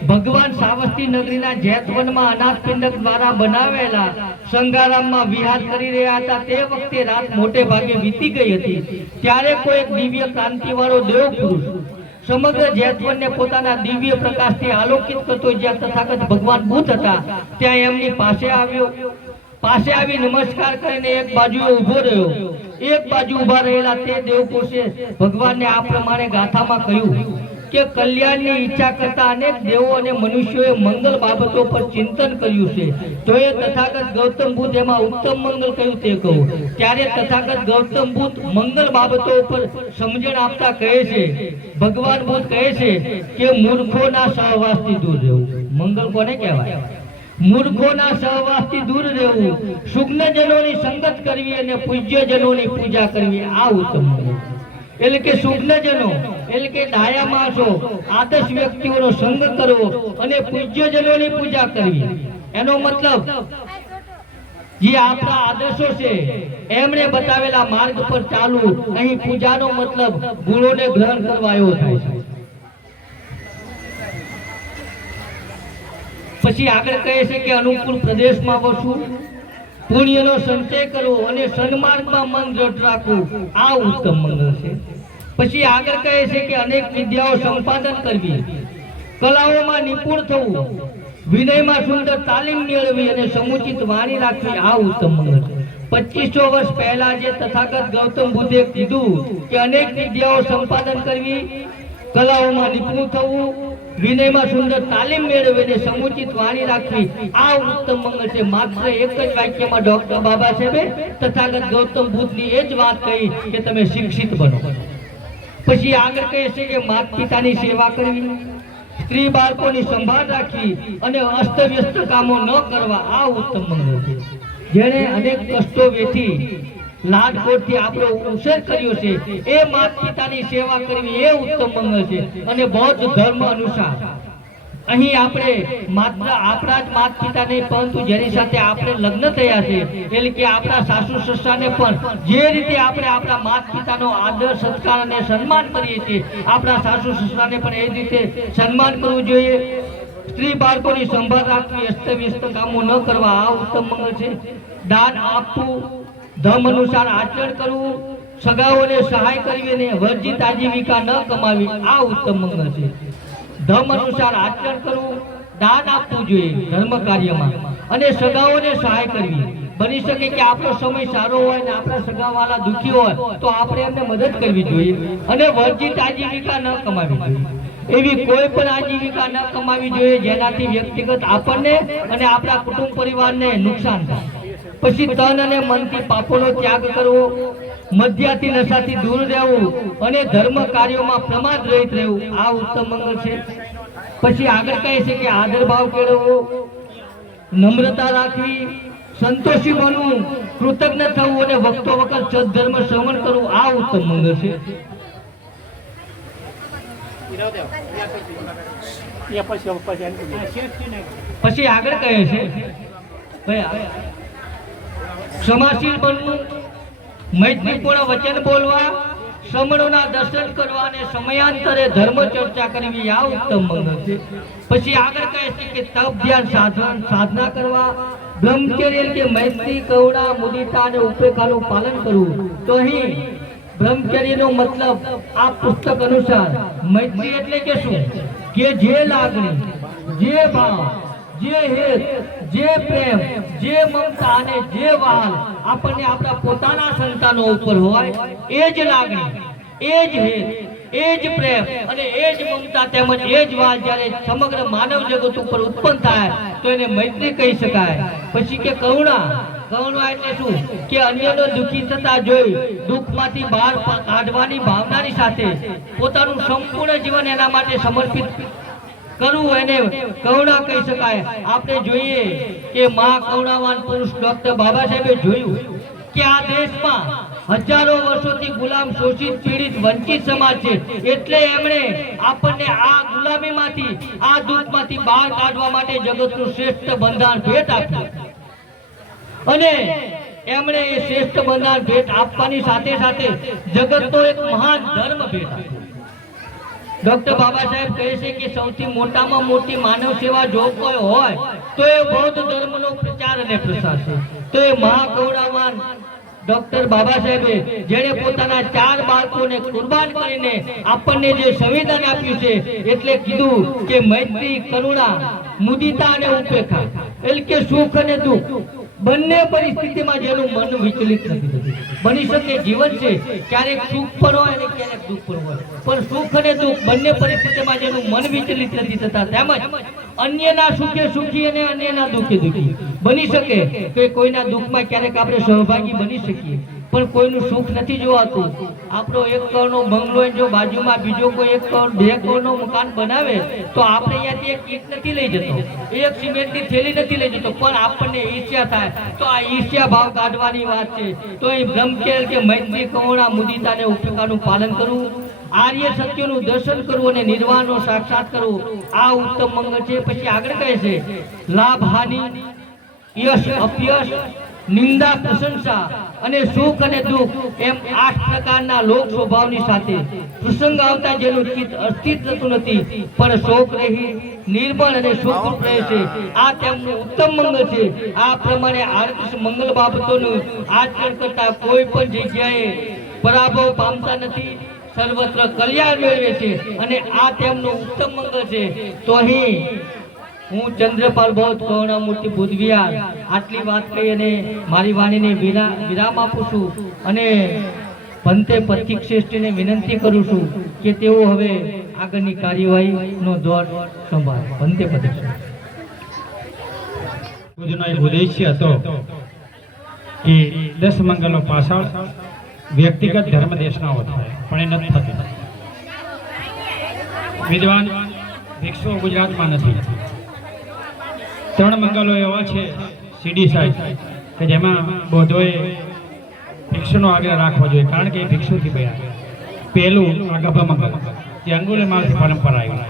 ભગવાન સાવસ્તી નગરીના જૈતવનમાં અનાથપિંડક દ્વારા બનાવેલા સંગારામમાં વિહાર કરી રહ્યા હતા. તે વખતે રાત મોટે ભાગે વીતી ગઈ હતી. ત્યારે કોઈ એક દિવ્ય કાંતિવાળો દેવ પુરુષ સમગ્ર જૈતવનને પોતાના દિવ્ય પ્રકાશથી આલોકિત કરતો, જ્યાં તથાગત ભગવાન બુદ્ધ હતા, ત્યાં એમની પાસે આવ્યો. પાસે આવી નમસ્કાર કરીને એક બાજુએ ઊભો રહ્યો. એક બાજુ ઊભા રહેલા તે દેવપુરુષે ભગવાનને આ પ્રમાણે ગાથામાં કહ્યું કે કલ્યાણની ઈચ્છા કરતા અનેક દેવો અને મનુષ્યોએ મંગલ બાબતો પર ચિંતન કર્યું છે, તો એ તથાગત ગૌતમ બુદ્ધ એમાં ઉત્તમ મંગલ કયું તે કહું. ત્યારે તથાગત ગૌતમ બુદ્ધ મંગલ બાબતો પર સમજણ આપતા કહે છે, ભગવાન બુદ્ધ કહે છે કે મૂર્ખોના સહવાસથી દૂર રહેવું. મંગલ કોને કહેવાય? મૂર્ખોના સહવાસથી દૂર રહેવું, શુગ્નજનોની સંગત કરવી અને પૂજ્યજનોની પૂજા કરવી, આ ઉત્તમ મંગલ. એટલે કે શુગ્નજનો એટલે કે ડાયા માણસો, આદર્શ વ્યક્તિઓનો સંગ કરવો અને પૂજ્યજનોની પૂજા કરવી. એનો મતલબ જે આપણા આદર્શો છે એમણે બતાવેલા માર્ગ પર ચાલવું. અહીં પૂજાનો મતલબ ગુણોને ગ્રહણ કરવા એવો થાય છે. પછી આગળ કહે છે કે અનુકૂળ પ્રદેશમાં વસવું, પુણ્યનો સંચય કરવો અને સન્માર્ગમાં મન દ્રઢ રાખવું, આ ઉત્તમ મંગળ છે. પછી આગળ કહે છે કે અનેક વિદ્યાઓ સંપાદન કરવી, કલાઓમાં નિપુણ થવું, વિનયમાં સુંદર તાલીમ મેળવી અને સમુચિત વાણી રાખવી, આ ઉત્તમ મંગળ છે. 2500 વર્ષ પહેલા જે તથાગત ગૌતમ બુદ્ધે કીધું કે અનેક વિદ્યાઓ સંપાદન કરવી, કલાઓમાં નિપુણ થવું, વિનયમાં સુંદર તાલીમ મેળવી અને સમુચિત વાણી રાખવી, આ ઉત્તમ મંગળ છે. માત્ર એક જ વાક્યમાં ડોક્ટર બાબા સાહેબે તથાગત ગૌતમ બુદ્ધની એ જ વાત કહી કે તમે શિક્ષિત બનો. પછી આગળ કહે છે કે માતા પિતાની સેવા કરવી, સ્ત્રી બાળકોની સંભાળ રાખવી અને અસ્તવ્યસ્ત કામો ન કરવા, આ ઉત્તમ મંગળ છે. જેણે અનેક કષ્ટો વેઠી લાડકોડથી આપણો ઉછેર કર્યો છે, એ માતા પિતાની સેવા કરવી, એ ઉત્તમ મંગળ છે. અને બૌદ્ધ ધર્મ અનુસાર અહીં આપણે માત્ર આપણા જ માતા પિતાને, પરંતુ જેની સાથે આપણે લગ્ન થયા છે, એટલે કે આપણા સાસુ સસરાને પણ જે રીતે આપણે આપણા માતા પિતાનો આદર સત્કાર અને સન્માન કરીએ છીએ, આપણા સાસુ સસરાને પણ એ જ રીતે સન્માન કરવું જોઈએ. સ્ત્રી બાળકોની સંભાળ રાખવી, અસ્તવ્યસ્ત કામો ન કરવા, આ ઉત્તમ મંગળ છે. દાન આપવું, ધર્મ અનુસાર આચરણ કરવું, સગાઓને સહાય કરવી અને વર્જિત આજીવિકા ન કમાવી, આ ઉત્તમ મંગળ છે. ધર્મ અનુસાર આચરણ કરવું, દાન આપવું જોઈએ ધર્મ કાર્યમાં અને સગાઓને સહાય કરવી. બની શકે કે આપણો સમય સારો હોય ને આપણા સગાવાલા દુઃખી હોય તો આપણે એમને મદદ કરવી જોઈએ અને વર્જિત આજીવિકા ન કમાવી જોઈએ. એવી કોઈ પણ આજીવિકા ન કમાવી જોઈએ જેનાથી વ્યક્તિગત આપણને અને આપણા કુટુંબ પરિવારને નુકસાન થાય. પછી તન અને મનથી પાપોનો ત્યાગ કરવો, મદ્યાથી નશાથી દૂર રહેવું અને ધર્મ કાર્યોમાં પ્રમાદ રહિત રહેવું, આ ઉત્તમ મંગળ છે. પછી આગળ કહે છે કે આદર ભાવ કેળવવો, નમ્રતા રાખવી, સંતોષી બનવું, કૃતજ્ઞ થવું અને વખતો વખત સદ્ધર્મ શ્રવણ કરવું, આ ઉત્તમ મંગળ છે. પછી આગળ કહે છે ક્ષમાશીલ બનવું, મૈત્રીપૂર્ણ વચન બોલવા, સમણોના દર્શન કરવા અને સમયાંતરે ધર્મ ચર્ચા કરવી, આ ઉત્તમ મંગળ છે. પછી આગળ કહે છે કે તપ ધ્યાન સાધના કરવા, બ્રહ્મચર્ય કે મૈત્રી, કરુણા, મુદિતા અને ઉપેક્ષાનું પાલન કરવું. તો અહીં બ્રહ્મચર્યનો મતલબ આ પુસ્તક અનુસાર મૈત્રી એટલે કે શું? કે જે લાગણી, જે ભાવ, જે હેત, જે પ્રેમ, જે મમતા અને જે વહાલ આપણને આપણા પોતાના સંતાનો ઉપર હોય, એ જ લાગણી, એ જ હેત, એ જ પ્રેમ અને એ જ મમતા તેમજ એ જ વહાલ જ્યારે સમગ્ર માનવ જગત ઉપર ઉત્પન્ન થાય તો એને મૈત્રી કહી શકાય. પછી કે કરુણા, કરુણા એટલે શું? કે અન્યનો દુઃખી થતા જોઈ દુઃખમાંથી બહાર કાઢવાની ભાવનાની સાથે પોતાનું સંપૂર્ણ જીવન એના માટે સમર્પિત કરવું, એને કરુણા કહી શકાય. આપણે જોઈએ કે મહા કરુણાવાન પુરુષ ડોક્ટર બાબા સાહેબે જોયું કે આ દેશમાં હજારો વર્ષોથી ગુલામ, શોષિત, પીડિત, વંચિત સમાજ છે, એટલે એમણે આપણને આ ગુલામીમાંથી, આ દુઃખમાંથી બહાર કાઢવા માટે જગતનું શ્રેષ્ઠ બંધારણ ભેટ આપ્યું અને એમણે એ શ્રેષ્ઠ બંધારણ ભેટ આપવાની સાથે સાથે જગતનો એક મહાન ધર્મ ભેટ આપ્યો. ડોક્ટર બાબા સાહેબ કહે છે કે સૌથી મોટામાં મોટી માનવ સેવા જો કોઈ હોય તો એ બૌદ્ધ ધર્મનો પ્રચાર અને પ્રસાર છે. તો એ મહાકરુણાવાન ડોક્ટર બાબા સાહેબે જેણે પોતાના 4 બાળકોને કુરબાન કરીને આપણને જે સંવિધાન આપ્યું છે, એટલે કીધું કે મૈત્રી, કરુણા, મુદિતા અને ઉપેક્ષા, એટલે કે સુખ અને દુઃખ બંને પરિસ્થિતિમાં જેનું મન વિચલિત નથી થતું. બની શકે જીવન છે ક્યારેક સુખ પર હોય અને ક્યારેક દુઃખ પર હોય, પણ સુખ અને દુઃખ બંને પરિસ્થિતિમાં જેનું મન વિચલિત નથી થતા, તેમજ અન્યના સુખે સુખી અને અન્યના દુઃખે દુઃખી. બની શકે કે કોઈના દુઃખમાં ક્યારેક આપણે સહભાગી બની શકીએ, પણ કોઈનું સુખ નથી જોવાતું. આપણો 1 કરોડનો બંગલો જો બાજુમાં બીજો કોઈ 1 કરોડ 2 કરોડનો મકાન બનાવે તો આપણે અહીંયાથી એક ઈંટ નથી લઈ જતો, એક સિમેન્ટની થેલી નથી લઈ જતો, પણ આપણને ઈર્ષ્યા થાય. તો આ ઈર્ષ્યા ભાવ કાઢવાની વાત છે. તો અહીં બ્રહ્મચર્ય કે મૈત્રી, કરુણા, મુદિતા અને ઉપેક્ષાનું પાલન કરવું, આર્ય સત્યનું દર્શન કરવું અને નિર્વાણનો સાક્ષાત કરવું, આ ઉત્તમ મંગળ છે. પછી આગળ કહે છે લાભ હાનિ, યશ અપયશ, નિંદા પ્રશંસા અને સુખ અને દુઃખ એમ 8 પ્રકારના લોક સ્વભાવની સાથે પ્રસંગ આવતા જેનું ચિત્ત અસ્થિર થતું નથી પણ શોક રહી નિર્મળ અને સુખરૂપ રહે છે, આ તેમનું ઉત્તમ મંગળ છે. આ પ્રમાણે આડત્રીસ મંગલ બાબતોનું આચરણ કરતા કોઈ પણ જગ્યાએ પરાભવ પામતા નથી, સર્વત્ર કલ્યાણ મેળવે છે અને આ તેમનું ઉત્તમ મંગળ છે. તો અહીં હું ચંદ્રપાલ બૌદ્ધ કરુણામૂર્તિ બુદ્ધવિહાર આટલી વાત કહી અને મારી વાણીને વિરામ આપું છું અને પંતે પથિક શ્રેષ્ઠને વિનંતી કરું છું કે તેઓ હવે આગળની કાર્યવાહીનો દોર સંભાળે. પંતે પથિક પૂજનો એક ઉદ્દેશ્ય હતો કે 10 મંગલો પાછળ વ્યક્તિગત ધર્મ દેશનાઓ થાય પણ એ નથી થતી. વિદ્વાન ભિક્ષુઓ ગુજરાતમાં નથી. 3 મંગલો એવા છે સીડી સાહેબ કે જેમાં બૌદ્ધોએ ભિક્ષુનો આગ્રહ રાખવો જોઈએ, કારણ કે એ ભિક્ષુથી બન્યા. પહેલું આ ગભ મંગલ જે અંગુલિમાલથી પરંપરા આવી,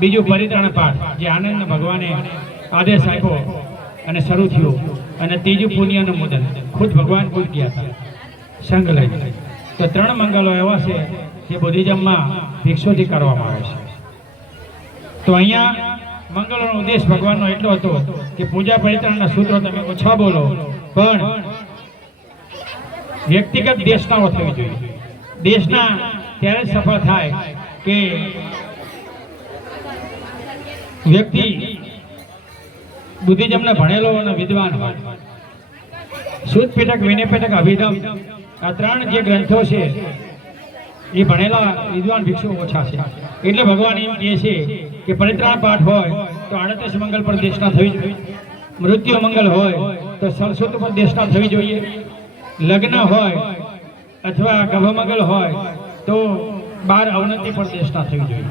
બીજું પરિત્રાણ પાઠ જે આનંદ ભગવાને આદેશ આપ્યો અને શરૂ થયું, અને ત્રીજું પુણ્યનું મુદન ખુદ ભગવાન બુદ્ધ ગયા હતા સંઘ લઈ. તો 3 મંગલો એવા છે જે બુદ્ધિઝમમાં ભિક્ષુથી કરવામાં આવે છે. તો અહીંયા મંગળનો ઉદ્દેશ ભગવાનનો એટલો હતો કે પૂજા પરિત્રાણના સૂત્રો તમે ઓછા બોલો પણ વ્યક્તિગત દેશનાઓ થવી જોઈએ. દેશના ત્યારે જ સફળ થાય કે વ્યક્તિ બુદ્ધિઝમને ભણેલો અને વિદ્વાન હોય. શુદ્ધ પીઠક, વિનય પીઠક, અભિધમ આ 3 જે ગ્રંથો છે એ ભણેલા વિદ્વાન ભિક્ષુઓ ઓછા છે. એટલે ભગવાન એમ કહે છે કે પરિત્રાણ પાઠ હોય તો 38 મંગલ પર દેશના થવી જોઈએ, મૃત્યુ મંગલ હોય તો 67 પર દેશના થવી જોઈએ, લગ્ન હોય અથવા ગભ મંગલ હોય તો 12 અવનતિ પર દેશના થવી જોઈએ.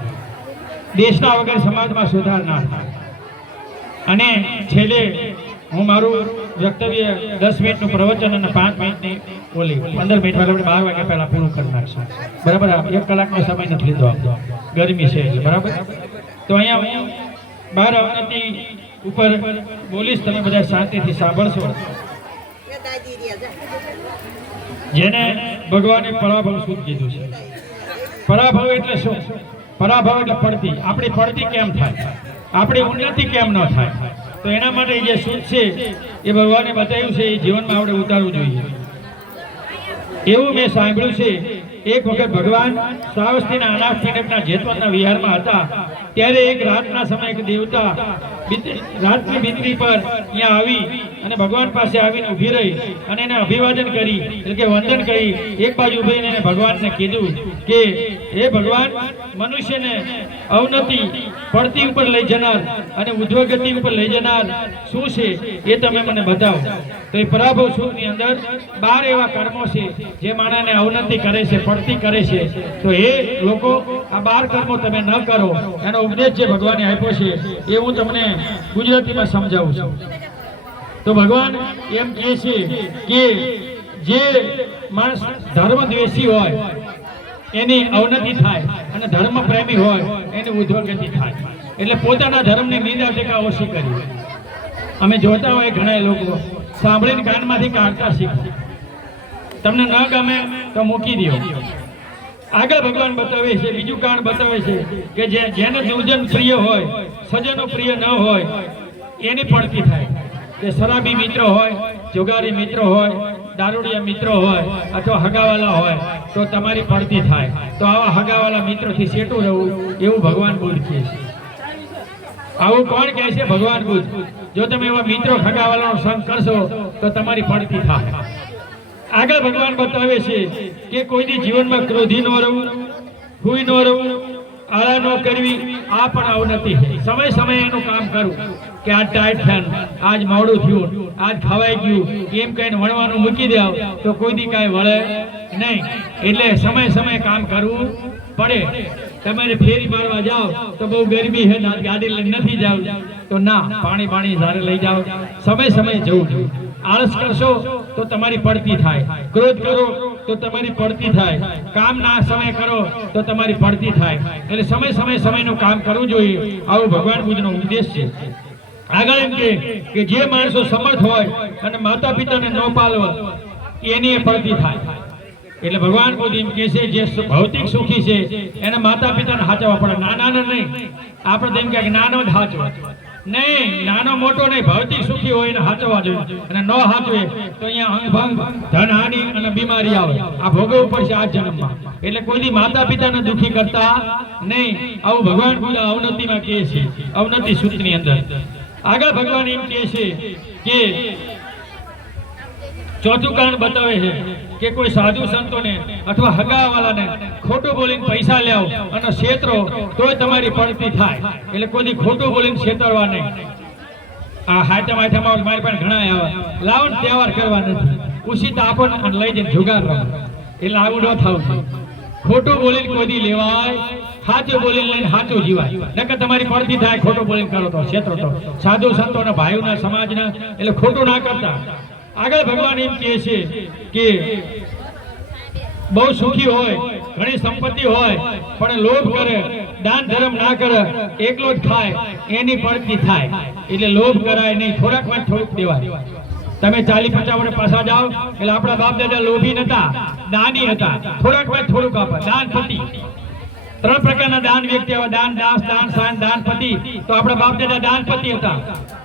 દેશના વગર સમાજમાં સુધાર ના થાય. અને છેલ્લે હું મારું વક્તવ્ય 10 મિનિટનું પ્રવચન અને 5 મિનિટની બોલી 15 મિનિટ આપણે 12 વાગ્યા પહેલા પૂરું કરી નાખશું. બરાબર, 1 કલાકનો સમય નથી લીધો, ગરમી છે એટલે. બરાબર, તો અહીંયા હું 12 અવનતિ ઉપર બોલીશ, તમે બધા શાંતિથી સાંભળશો. જેને ભગવાને પરાભવ શું કીધું છે. પરાભવ એટલે શું? પરાભવ એટલે પડતી. આપણી પડતી કેમ થાય, આપણી ઉન્નતિ કેમ ન થાય, તો એના માટે જે સૂત છે એ ભગવાને બતાવ્યું છે, એ જીવનમાં આપણે ઉતારવું જોઈએ. એવું મેં સાંભળ્યું છે, એક વખત ભગવાન શ્રાવસ્તીના અનાથપીઠકના જેતવનના વિહારમાં હતા, ત્યારે એક રાતના સમયે એક દેવતા રાતની બિંદરી પર અહીંયા આવી અને ભગવાન પાસે આવીને ઊભી રહી અને એને અભિવાદન કરી, એટલે કે વંદન કરી. એક બાજુ ઊભી રહીને ભગવાનને કીધું કે હે ભગવાન, મનુષ્યને અવનતિ પડતી ઉપર લઈ જનાર અને ઉધ્વગતિ ઉપર લઈ જનાર શું છે એ તમે મને બતાવો. તો એ પરાભવ સૂત્રની અંદર 12 એવા કર્મો છે જે માણસને અવનતિ કરે છે, પડતી કરે છે. તો એ લોકો આ 12 કર્મો તમે ન કરો, એનો ઉપદેશ જે ભગવાને આપ્યો છે એ હું તમને ગુજરાતીમાં સમજાવું છું. તો ભગવાન એમ કહે છે કે જે માણસ ધર્મ દ્વેષી હોય એની અવનતિ થાય અને ધર્મ પ્રેમી હોય એની ઉદ્ધવગતિ થાય. એટલે પોતાના ધર્મની નિંદા ટીકા ઓછી કરી. અમે જોતા હોય ઘણા લોકો સાંભળીને કાનમાંથી કાઢતા શીખે. તમને ન ગમે તો મૂકી દો. આગળ ભગવાન બતાવે છે, બીજું કારણ બતાવે છે કે જેને દુર્જન પ્રિય હોય, સજ્જનો પ્રિય ન હોય એની પડતી થાય. કે શરાબી મિત્ર હોય, જુગારી મિત્ર હોય, દારૂડિયા મિત્ર હોય અથવા હગાવાલા હોય તો તમારી પડતી થાય. તો આવા હગાવાલા મિત્રોથી સેટું રહેવું એવું ભગવાન બુદ્ધ કહે છે. આવું કોણ કહે છે? ભગવાન બુદ્ધ. જો તમે એવા મિત્રો હગાવાલાનો સંગ કરશો તો તમારી પડતી થાય. આગળ ભગવાન બતાવે છે કે કોઈની જીવનમાં ક્રોધી ન રહેવું, હુઈ ન રહેવું, આળા ન કરવી, આ પણ અવનતિ છે. સમય સમયે એનું કામ કરવું કે આજ ટાઈટ થયું, આજ મોડું થયું, આજ ખવાઈ ગયું, એમ કહીને વણવાનું મૂકી દેવ તો કોઈ દી કાંઈ વળે નહીં. એટલે સમય સમયે કામ કરવું પડે. તમારે ફેરી મારવા જાઓ તો બહુ ગરમી છે, ગાડી લઈને નથી જાવ તો ના, પાણી ઝારે લઈ જાઓ. સમય સમયે જવું જોઈએ. આળસ કરશો તો તમારી પડતી થાય, ક્રોધ કરો તો તમારી પડતી થાય, કામ ના સમય કરો તો તમારી પડતી થાય. એટલે સમયનું કામ કરવું જોઈએ. આવો ભગવાન બુદ્ધનો ઉપદેશ છે. આગળ એમ કે જે માણસો સમર્થ હોય અને માતા પિતાને ન પાલવે એની એ પડતી થાય. એટલે ભગવાન બુદ્ધ એમ કહે છે જે ભૌતિક સુખી છે એને માતા પિતાને સાચવવા પડે, નાના નહીં. આપણે તેમ કે નાનો જ સાચવો નહીં, નાનો મોટો નહીં, ભૌતિક સુખી હોય એને સાચવવા જોઈએ. અને ન સાચવે તો અહીંયા અંગભંગ, ધનહાનિ અને બીમારી આવે. આ ભોગવવું પડશે આ જન્મમાં. એટલે કોઈની માતા પિતાને દુખી કરતા નહીં. આવું ભગવાન બુદ્ધ અવનતિમાં કહે છે, અવનતિ સૂત્રની અંદર. આગળ ભગવાન એમ કહે છે કે ચોથું કારણ બતાવે છે કે કોઈ સાધુ સંતોને અથવા હગાવાલાને ખોટું બોલીને પૈસા લેવો અને છેતરો તોય તમારી પડતી થાય. એટલે કોઈ ખોટું બોલીને છેતરવા નહીં. આ હાથમ હાથમાં મારી પાસે ઘણા આવે, લાવો ને તહેવાર કરવા નથી, ઉચિત આપો અને લઈ જઈને જુગાર રમો. એટલે આવું ન થવું. ખોટું બોલીને કોઈ દી લેવાય, સાચું બોલીને લઈને સાચું જીવાય. નકર તમારી પડતી થાય ખોટું બોલીને કરો તો, છેતરો તો. સાધુ સંતોના ભાઈઓના સમાજના એટલે ખોટું ના કરતા. આગળ ભગવાન એમ કહે છે કે બહુ સુખી હોય, ઘણી સંપત્તિ હોય, પણ લોભ કરે, દાન ધર્મ ના કરે, એકલો જ ખાય, એની પડતી થાય. એટલે લોભ કરાય નહીં, થોડાક માં થોડુંક દેવાય. તમે 40-50 વર્ષ પાછા જાઓ એટલે આપણા બાપ દાદા લોભી નતા, દાની હતા. થોડાક માં થોડુંક આપે. દાનપતિ, 3 પ્રકારના દાન વ્યક્તિ આવે, દાન દાસ, દાન સાન, દાનપતિ. તો આપણા બાપ દાદા દાનપતિ હતા.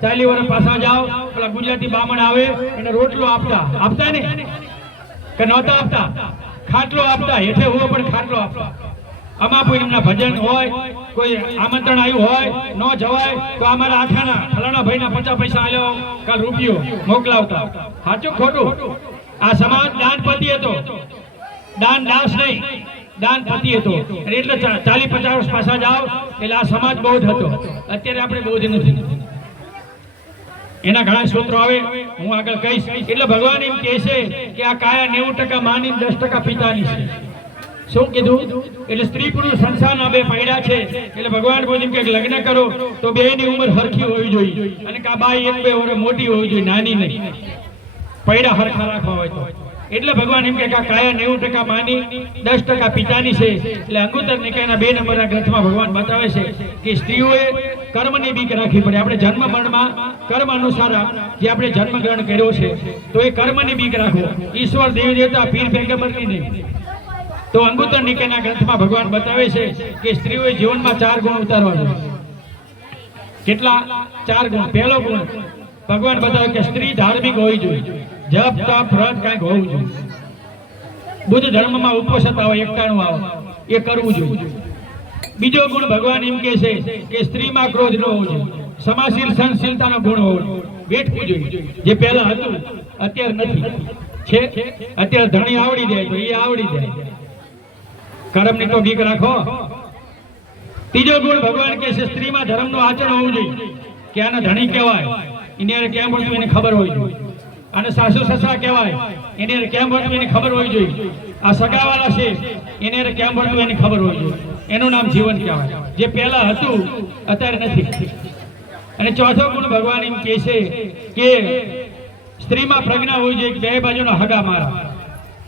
40 વર્ષ પાછા જાઓ, પેલા ગુજરાતી બામણ આવે એને રોટલો આપતા ને કે નહોતા આપતા, ખાટલો આપતા, હેઠે હોવો પણ ખાટલો આપતા. આમાં કોઈ એમના ભજન હોય, કોઈ આમંત્રણ આવ્યું હોય, ન જવાય તો અમારા આઠાના ફલાણા ભાઈના 50 પૈસા આલ્યો, કાલ રૂપિયો મોકલાવતા. સાચું ખોટું? આ સમાજ દાનપતિ હતો, દાન દાસ નહીં, દાનપતિ હતો. એટલે 40-50 વર્ષ પાછા જાઓ એટલે આ સમાજ બહુ જ હતો. અત્યારે આપણે બહુ જ નથી. એના ઘણા સૂત્રો આવે, હું આગળ કહીશ. એટલે ભગવાન એમ કહે છે કે આ કાયા 90% માની 10% પિતાની છે. શું કીધું? એટલે સ્ત્રી પુરુષ સંસારના બે પૈડા છે. એટલે ભગવાન બોલી કે લગ્ન કરો તો બેની ઉંમર હરખી હોવી જોઈએ, અને કા બાઈ 1-2 વર્ષ મોટી હોવી જોઈએ, નાની નહીં. પૈડા હરખા રાખવા હોય તો. એટલે ભગવાન એમ કે કાયા 90% માની 10% પિતાની છે. એટલે અંગુત્તર નિકાયના 2 નંબરના ગ્રંથમાં ભગવાન બતાવે છે કે સ્ત્રીઓએ કર્મની બીક રાખવી પડે. આપણે જન્મ મરણમાં કર્મ અનુસાર જે આપણે જન્મ ગ્રહણ કર્યો છે તો એ કર્મની બીક રાખવો. ઈશ્વર, દેવી દેવતા, પીર પેગંબરની નહીં. તો અંગુત્તર નિકાયના ગ્રંથમાં ભગવાન બતાવે છે કે સ્ત્રીઓએ જીવનમાં 4 ગુણ ઉતારવા જોઈએ. કેટલા? 4 ગુણ. પહેલો ગુણ ભગવાન બતાવે કે સ્ત્રી ધાર્મિક હોવી જોઈએ. જપ તપ વ્રત કંઈક હોવું જોઈએ. બુદ્ધ ધર્મમાં ઉપોષતા હોય, એકટાણું આવે, એ કરવું જોઈએ. બીજો ગુણ ભગવાન એમ કહે છે કે સ્ત્રીમાં ક્રોધ ન હોવો જોઈએ. સમાશીલ સહનશીલતાનો ગુણ હોવો જોઈએ. વેઠવું જોઈએ. જે પહેલા હતું અત્યારે નથી છે. અત્યારે ધણી આવડી જાય તો એ આવડી જાય. કર્મની તો બીક રાખો. ત્રીજો ગુણ ભગવાન કહે છે સ્ત્રીમાં ધર્મનું આચરણ હોવું જોઈએ. કે આને ધણી કહેવાય, એને કેમ ભણતું એને ખબર હોવી જોઈએ. અને સાસુ સસરા કહેવાય, એને કેમ ભણતું એની ખબર હોવી જોઈએ. આ સગાવાલા છે એને કેમ ભણતું એની ખબર હોવી જોઈએ. એનું નામ જીવન કહેવાય. જે પહેલા હતું અત્યારે નથી. અને ચોથો ગુણ ભગવાન એમ કહે છે કે સ્ત્રીમાં પ્રજ્ઞા હોવી જોઈએ. બે બાજુનો હગા મારા.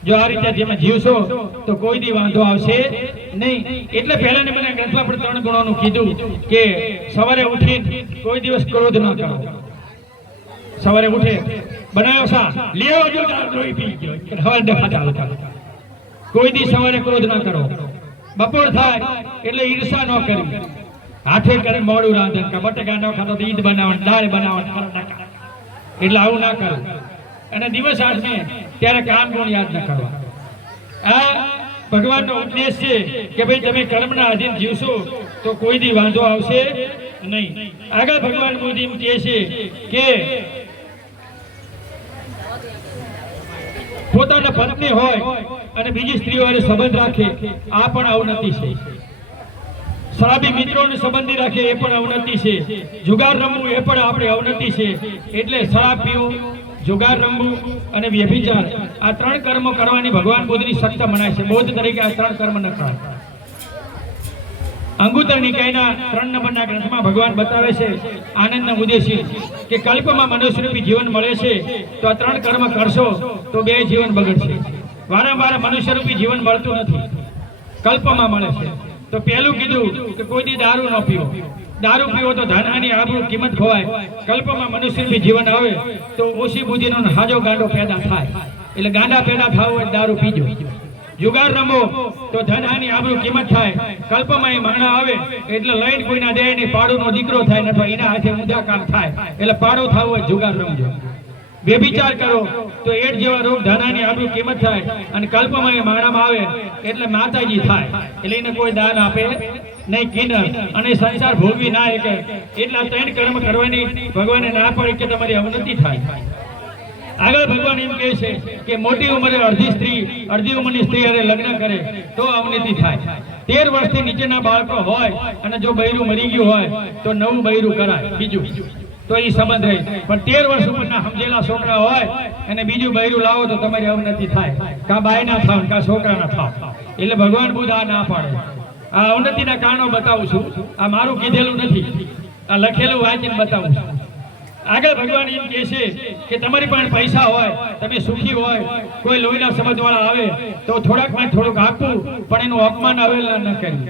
જો આ રીતે જેમ જીવશો તો કોઈ દી વાંધો આવશે નહીં. એટલે પહેલાને મને ગ્રંથમાં આપણે 3 ગુણોનું કીધું કે સવારે ઉઠીને કોઈ દિવસ ક્રોધ ન કરો. સવારે ઉઠે બનાવ્યો સા લેવો જો લોહી પી ગયો, હવાલ ડખા ચાલુ કરે. કોઈ દી સવારે ક્રોધ ન કરો. બપોર થાય એટલે ઈર્ષા ન કરવી. હાથે કરીને મોડું રાંધે, બટેકા ન ખાતો તો ઈદ બનાવવાનું, દાળ બનાવવાનું. એટલે આવું ના કરવું. અને દિવસ આઠમે ત્યારે કામ ગુણ યાદ ન કરવા. આ ભગવાનનો ઉપદેશ છે કે ભાઈ તમે કર્મના અધીન જીવશો તો કોઈ દી વાંધો આવશે નહીં. આગળ ભગવાન બુદ્ધ એમ કહે છે કે પોતાના પત્ની હોય અને બીજી સ્ત્રીઓ સાથે સંબંધ રાખે, આ પણ અવનતિ છે. શરાબી મિત્રોને સંબંધી રાખે, એ પણ અવનતિ છે. જુગાર રમવું એ પણ આપણે અવનતિ છે. એટલે શરાબ પીવું, જુગાર રમવું અને વ્યભિચાર, આ 3 કર્મો કરવાની ભગવાન બુદ્ધની સખ્ત મનાય છે. બૌદ્ધ તરીકે આ 3 કર્મ ન કરાય. અંગુત્તર નિકાયના 3 નંબરના ગ્રંથમાં ભગવાન બતાવે છે આનંદના ઉદ્દેશી કે કલ્પમાં મનુષ્યરૂપી જીવન મળે છે તો આ 3 કર્મ કરશો તો 2 જીવન બગડશે. વારંવાર મનુષ્યરૂપી જીવન મળતું નથી, કલ્પમાં મળે છે. તો પહેલું કીધું કે કોઈ દી દારૂ ન પીવો, દારૂ પીવો તો ધનહાની આબરૂ કિંમત ખોવાય, કલ્પમાં મનુષ્યનું જીવન આવે તો ઓછી બુદ્ધિનો હાજો ગાંડો પેદા થાય. એટલે ગાંડા પેદા થાવ હોય દારૂ પીજો. જુગાર રમો તો ધનહાની આબરૂ કિંમત થાય, કલ્પમાં એ મરણા આવે એટલે લઈને કોઈના દે નહીં, પાડોનો દીકરો થાય ને અથવા એના હાથે મુદ્દાકાર થાય. એટલે પાડો થાવ હોય જુગાર રમજો. વ્યભિચાર કરો તો એડ જેવા રોગ ધનાની આબરૂ કિંમત થાય, અને કલ્પમાં એ મરણામાં આવે એટલે માતાજી થાય. એટલે એને કોઈ દાન આપે નહીં કિન્નર, અને સંસાર ભોગવી ના શકે. એટલા 3 કર્મ કરવાની ભગવાને ના પાડી કે તમારી અવનતિ થાય. આગળ ભગવાન એમ કહે છે કે મોટી ઉંમરે અડધી ઉંમરની સ્ત્રી હારે લગ્ન કરે તો અવનતિ થાય. 13 વર્ષથી નીચેના બાળકો હોય અને જો બૈરું મરી ગયું હોય તો નવું બૈરું કરાય બીજું, તો એ સંબંધ રહે. પણ 13 વર્ષ ઉપરના સમજેલા છોકરા હોય અને બીજું બૈરું લાવો તો તમારી અવનતિ થાય. કા બાય ના થાવ કા છોકરા ના થાવ. એટલે ભગવાન બુદ્ધ આ ના પાડે. આ અવનતિના કારણો બતાવું છું. આ મારું કીધેલું નથી, આ લખેલું વાંચીને બતાવું છું. આગળ ભગવાન એમ કહે છે કે તમારી પાસે પૈસા હોય, તમે સુખી હોય, કોઈ લોહીના સમજવાળા આવે તો થોડુંક આપવું, પણ એનું અપમાન અવેલા ન કરવું.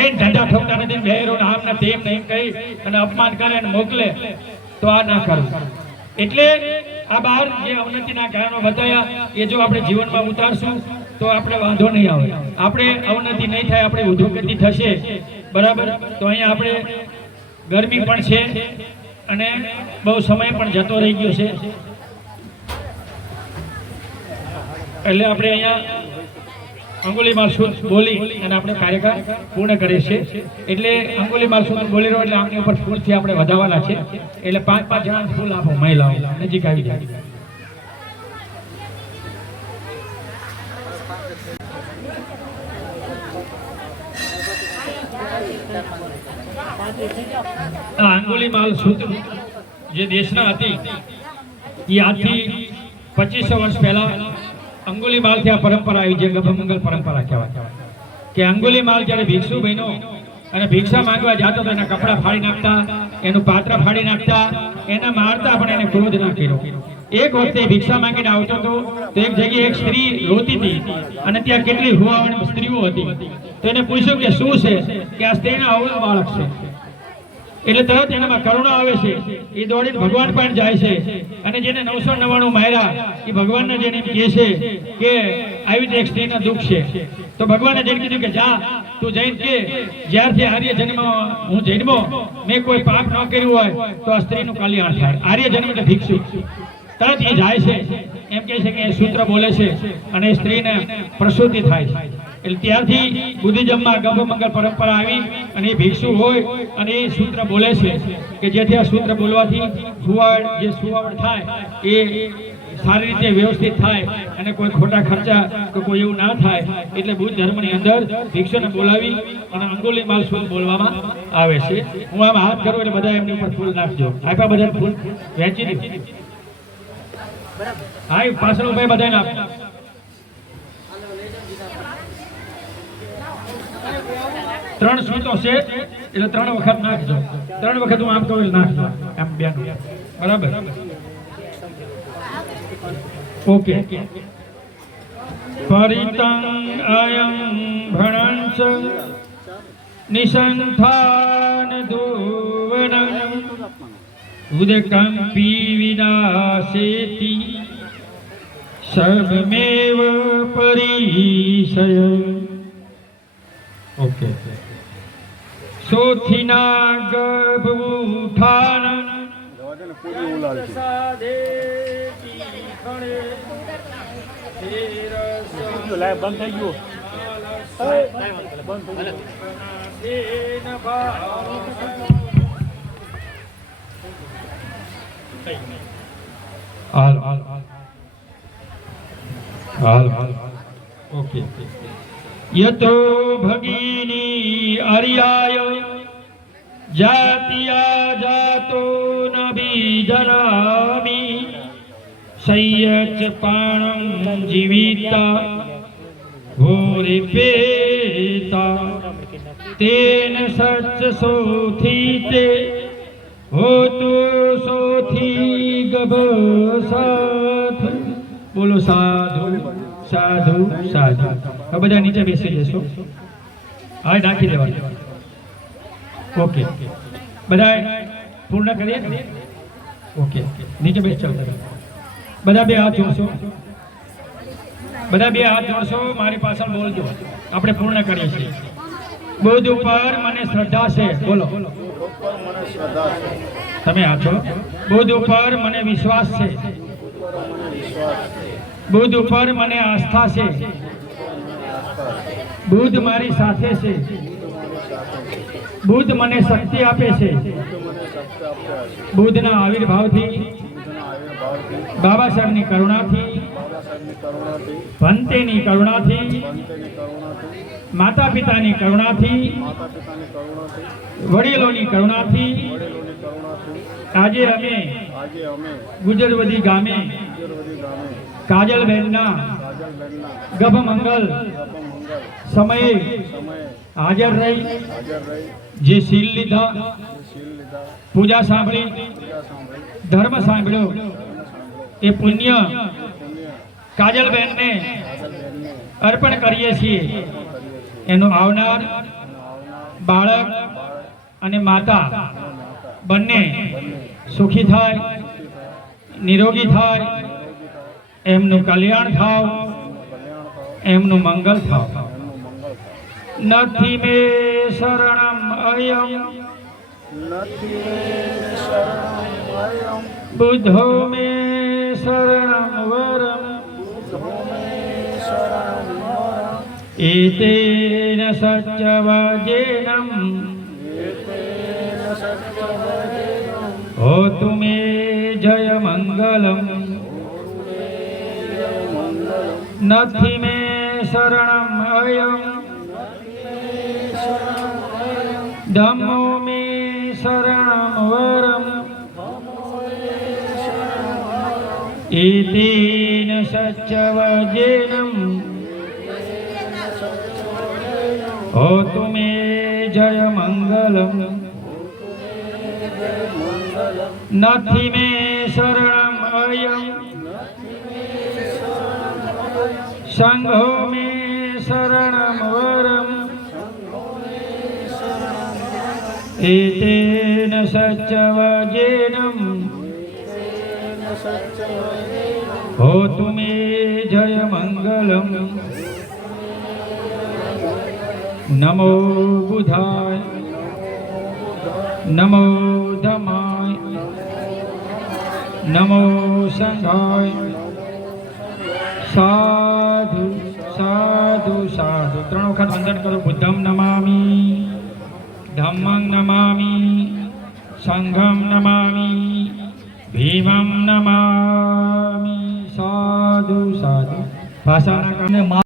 એ ધંધા ઠોકતા નથી, બહેરો આમ ને તેમ નહીં કહી અને અપમાન કરે અને મોકલે તો આ ના કરવું. એટલે આ બહાર જે અવનતિના કારણો બતાવ્યા એ જો આપણે જીવનમાં ઉતારશું તો આપણે વાંધો નહીં આવે. આપણે અવનતિ નહીં થાય, આપણે ઉદ્યોગતિ થશે. બરાબર. તો અહીંયા આપણે ગરમી પણ છે અને બહુ સમય પણ જતો રહી ગયો છે. એટલે આપણે અહીંયા અંગુલીમાલ સૂત્ર બોલી અને આપણે કાર્યક્રમ પૂર્ણ કરીએ છીએ. એટલે અંગુલીમાલ સૂત્ર બોલી રહ્યો એટલે આમની ઉપર ફૂલથી આપણે વધાવવાના છે. એટલે 5-5 જણા ફૂલ આપો, મહિલાઓ નજીક આવી જાય. અંગુલીમાલ સૂત્ર જે દેશના હતી એ આજથી 2500 વર્ષ પહેલા અંગુલીમાલથી આ પરંપરા આવી, જે ગભમંગલ પરંપરા કહેવાય. કે અંગુલીમાલ જ્યારે ભિક્ષુ બન્યો અને ભિક્ષા માંગવા જતો તો એના કપડા ફાડી નાખતા, એનું પાત્ર ફાડી નાખતા, એના મારતા, પણ એને ક્રોધ ના કર્યો. એક વખતે ભિક્ષા માંગીને આવતો હતો તો એક જગ્યાએ એક સ્ત્રી રોતી હતી અને ત્યાં કેટલી હુવાવણી સ્ત્રીઓ હતી. તો એને પૂછ્યું કે શું છે, કે આ સ્ત્રીના અવળું બાળક છે. એટલે તરત એનામાં કરુણા આવે છે. એ દોડીને ભગવાન પાસે જાય છે અને જેને 999 માર્યા એ ભગવાનને જેને કહે છે કે આવી રીતે એક સ્ત્રીના દુઃખ છે. તો ભગવાને જેને કીધું કે જા તું જઈને કે જ્યારથી આર્ય જન્મમાં હું જન્મો મેં કોઈ પાપ ન કર્યું હોય તો આ સ્ત્રીનું કલ્યાણ થાય. આર્ય જન્મ એટલે ભિક્ષુ. તરત એ જાય છે, એમ કહે છે કે એ સૂત્ર બોલે છે અને એ સ્ત્રીને પ્રસૂતિ થાય છે. એટલે ત્યારથી બુદ્ધિઝમમાં ગભમંગલ પરંપરા આવી અને એ ભિક્ષુ હોય અને એ સૂત્ર બોલે છે કે જેથી આ સૂત્ર બોલવાથી સુવાવડ થાય એ સારી રીતે વ્યવસ્થિત થાય અને કોઈ ખોટા ખર્ચા કે કોઈ એવું ના થાય. એટલે બુદ્ધ ધર્મની અંદર ભિક્ષુને બોલાવી અને અંગુલીમાલ સૂત્ર બોલવામાં આવે છે. હું આમ હાથ કરું એટલે બધા એમની ઉપર ફૂલ નાખજો. આપ્યા બધા ફૂલ વહેંચી દો. હા, પાછળ ઉભા બધાને આપ. ત્રણ સૂતો છે એટલે 3 વખત નાખજો. 3 વખત હું આમ કહું નાખજો. એમ બેન બરાબર. ઓકે. પરિતંગ અયં ભણંસ નિસંથાન ધુવનં ઉદકંપી વિનાશેતિ સર્વમેવ પરિસય. ઓકે. સોથિના ગર્ભઉઠાન લાઈવ બંધ થઈ ગયું. ઓકે. યતો ભગિની આર્યાય જાતિયા જાતો નબીજરામી સયચ પાણં જીવિતા ભોરે પેતા તેન સચ સોથી તે હોતો સોથી ગભ. બોલો સાધુ સાધુ સાધુ. હવે બધા નીચે બેસી જશો. હા, નાખી દેવા. ઓકે. બધા પૂર્ણ કરીએ ને? ઓકે, નીચે બેસજો. બધા બે હાથ જોડશો, બધા બે હાથ જોડશો, મારી પાછળ બોલજો. આપણે પૂર્ણ કરીએ છીએ. બુદ્ધ ઉપર મને શ્રદ્ધા છે. બોલો, ઉપર મને શ્રદ્ધા છે. તમે આ છો. બુદ્ધ ઉપર મને વિશ્વાસ છે. ઉપર મને વિશ્વાસ છે. બુદ્ધ ઉપર મને આસ્થા છે. બુદ્ધ મારી સાથે છે. બુદ્ધ મને શક્તિ આપે છે. મને શક્તિ આપ્યા છે. બુદ્ધના આવિર્ભાવથી, બુદ્ધના આવિર્ભાવથી, બાબા સાહેબની કરુણાથી, બાબા સાહેબની કરુણાથી, ભંતેની કરુણાથી, ભંતેની કરુણાથી, માતા પિતાની કરુણાથી, માતા પિતાની કરુણાથી, વડીલોની કરુણાથી વડીલોની કરુણાથી આજે અમે આજે અમે ગુજરવદી ગામે ગુજરવદી ગામે કાજલબેનના કાજલબેનના ગભમંગલ ગર્ભમંગલ સમયે સમયે હાજર રહી હાજર રહી જે શીલ લીધા, જે શીલ લીધા, પૂજા સાંભળી, પૂજા સાંભળી, ધર્મ સાંભળ્યો, ધર્મ સાંભળ્યો, એ પુણ્ય પુણ્ય કાજલબેનને કાજલબેનને અર્પણ કરીએ છીએ. કરીએ છીએ. એનું આવનાર અને આવનાર બાળક અને માતા માતા બંને બંને સુખી થાય, નિરોગી થાય, એમનું કલ્યાણ થાવ, કલ્યાણ થાવ, એમનું મંગલ થાવ. એમનું મંગળ થાવ. નથી મે શરણમ અયમ નથી શરણમ અયમ બુદ્ધો મે શરણમ વરમ શરણમ વરમ એતેન સચ્ચવજેનમ એતેન સત્યવદેનમ હોતુ મે જય મંગલમ. નથી મે શરણમ અયમ ધમ્મો મે શરણમ વરમ એતેન સચ્ચવજેનમ હોતુ મે જય મંગલમ. નથી મે શરણમ અયમ સંઘો મે શરણમ વરમ એતેન સચ્ચવજેનમ હોતુ મે જય મંગલમ. નમો બુધાય, નમો ધમાય, નમો સંઘાય. સાધુ સાધુ સાધુ. 3 વખત વંદન કરો. બુદ્ધમ નમામિ, ધમ્મં નમામિ, સંઘમ નમામિ, ભીમં નમામિ. સાધુ સાધુ. ભાષાના કારણે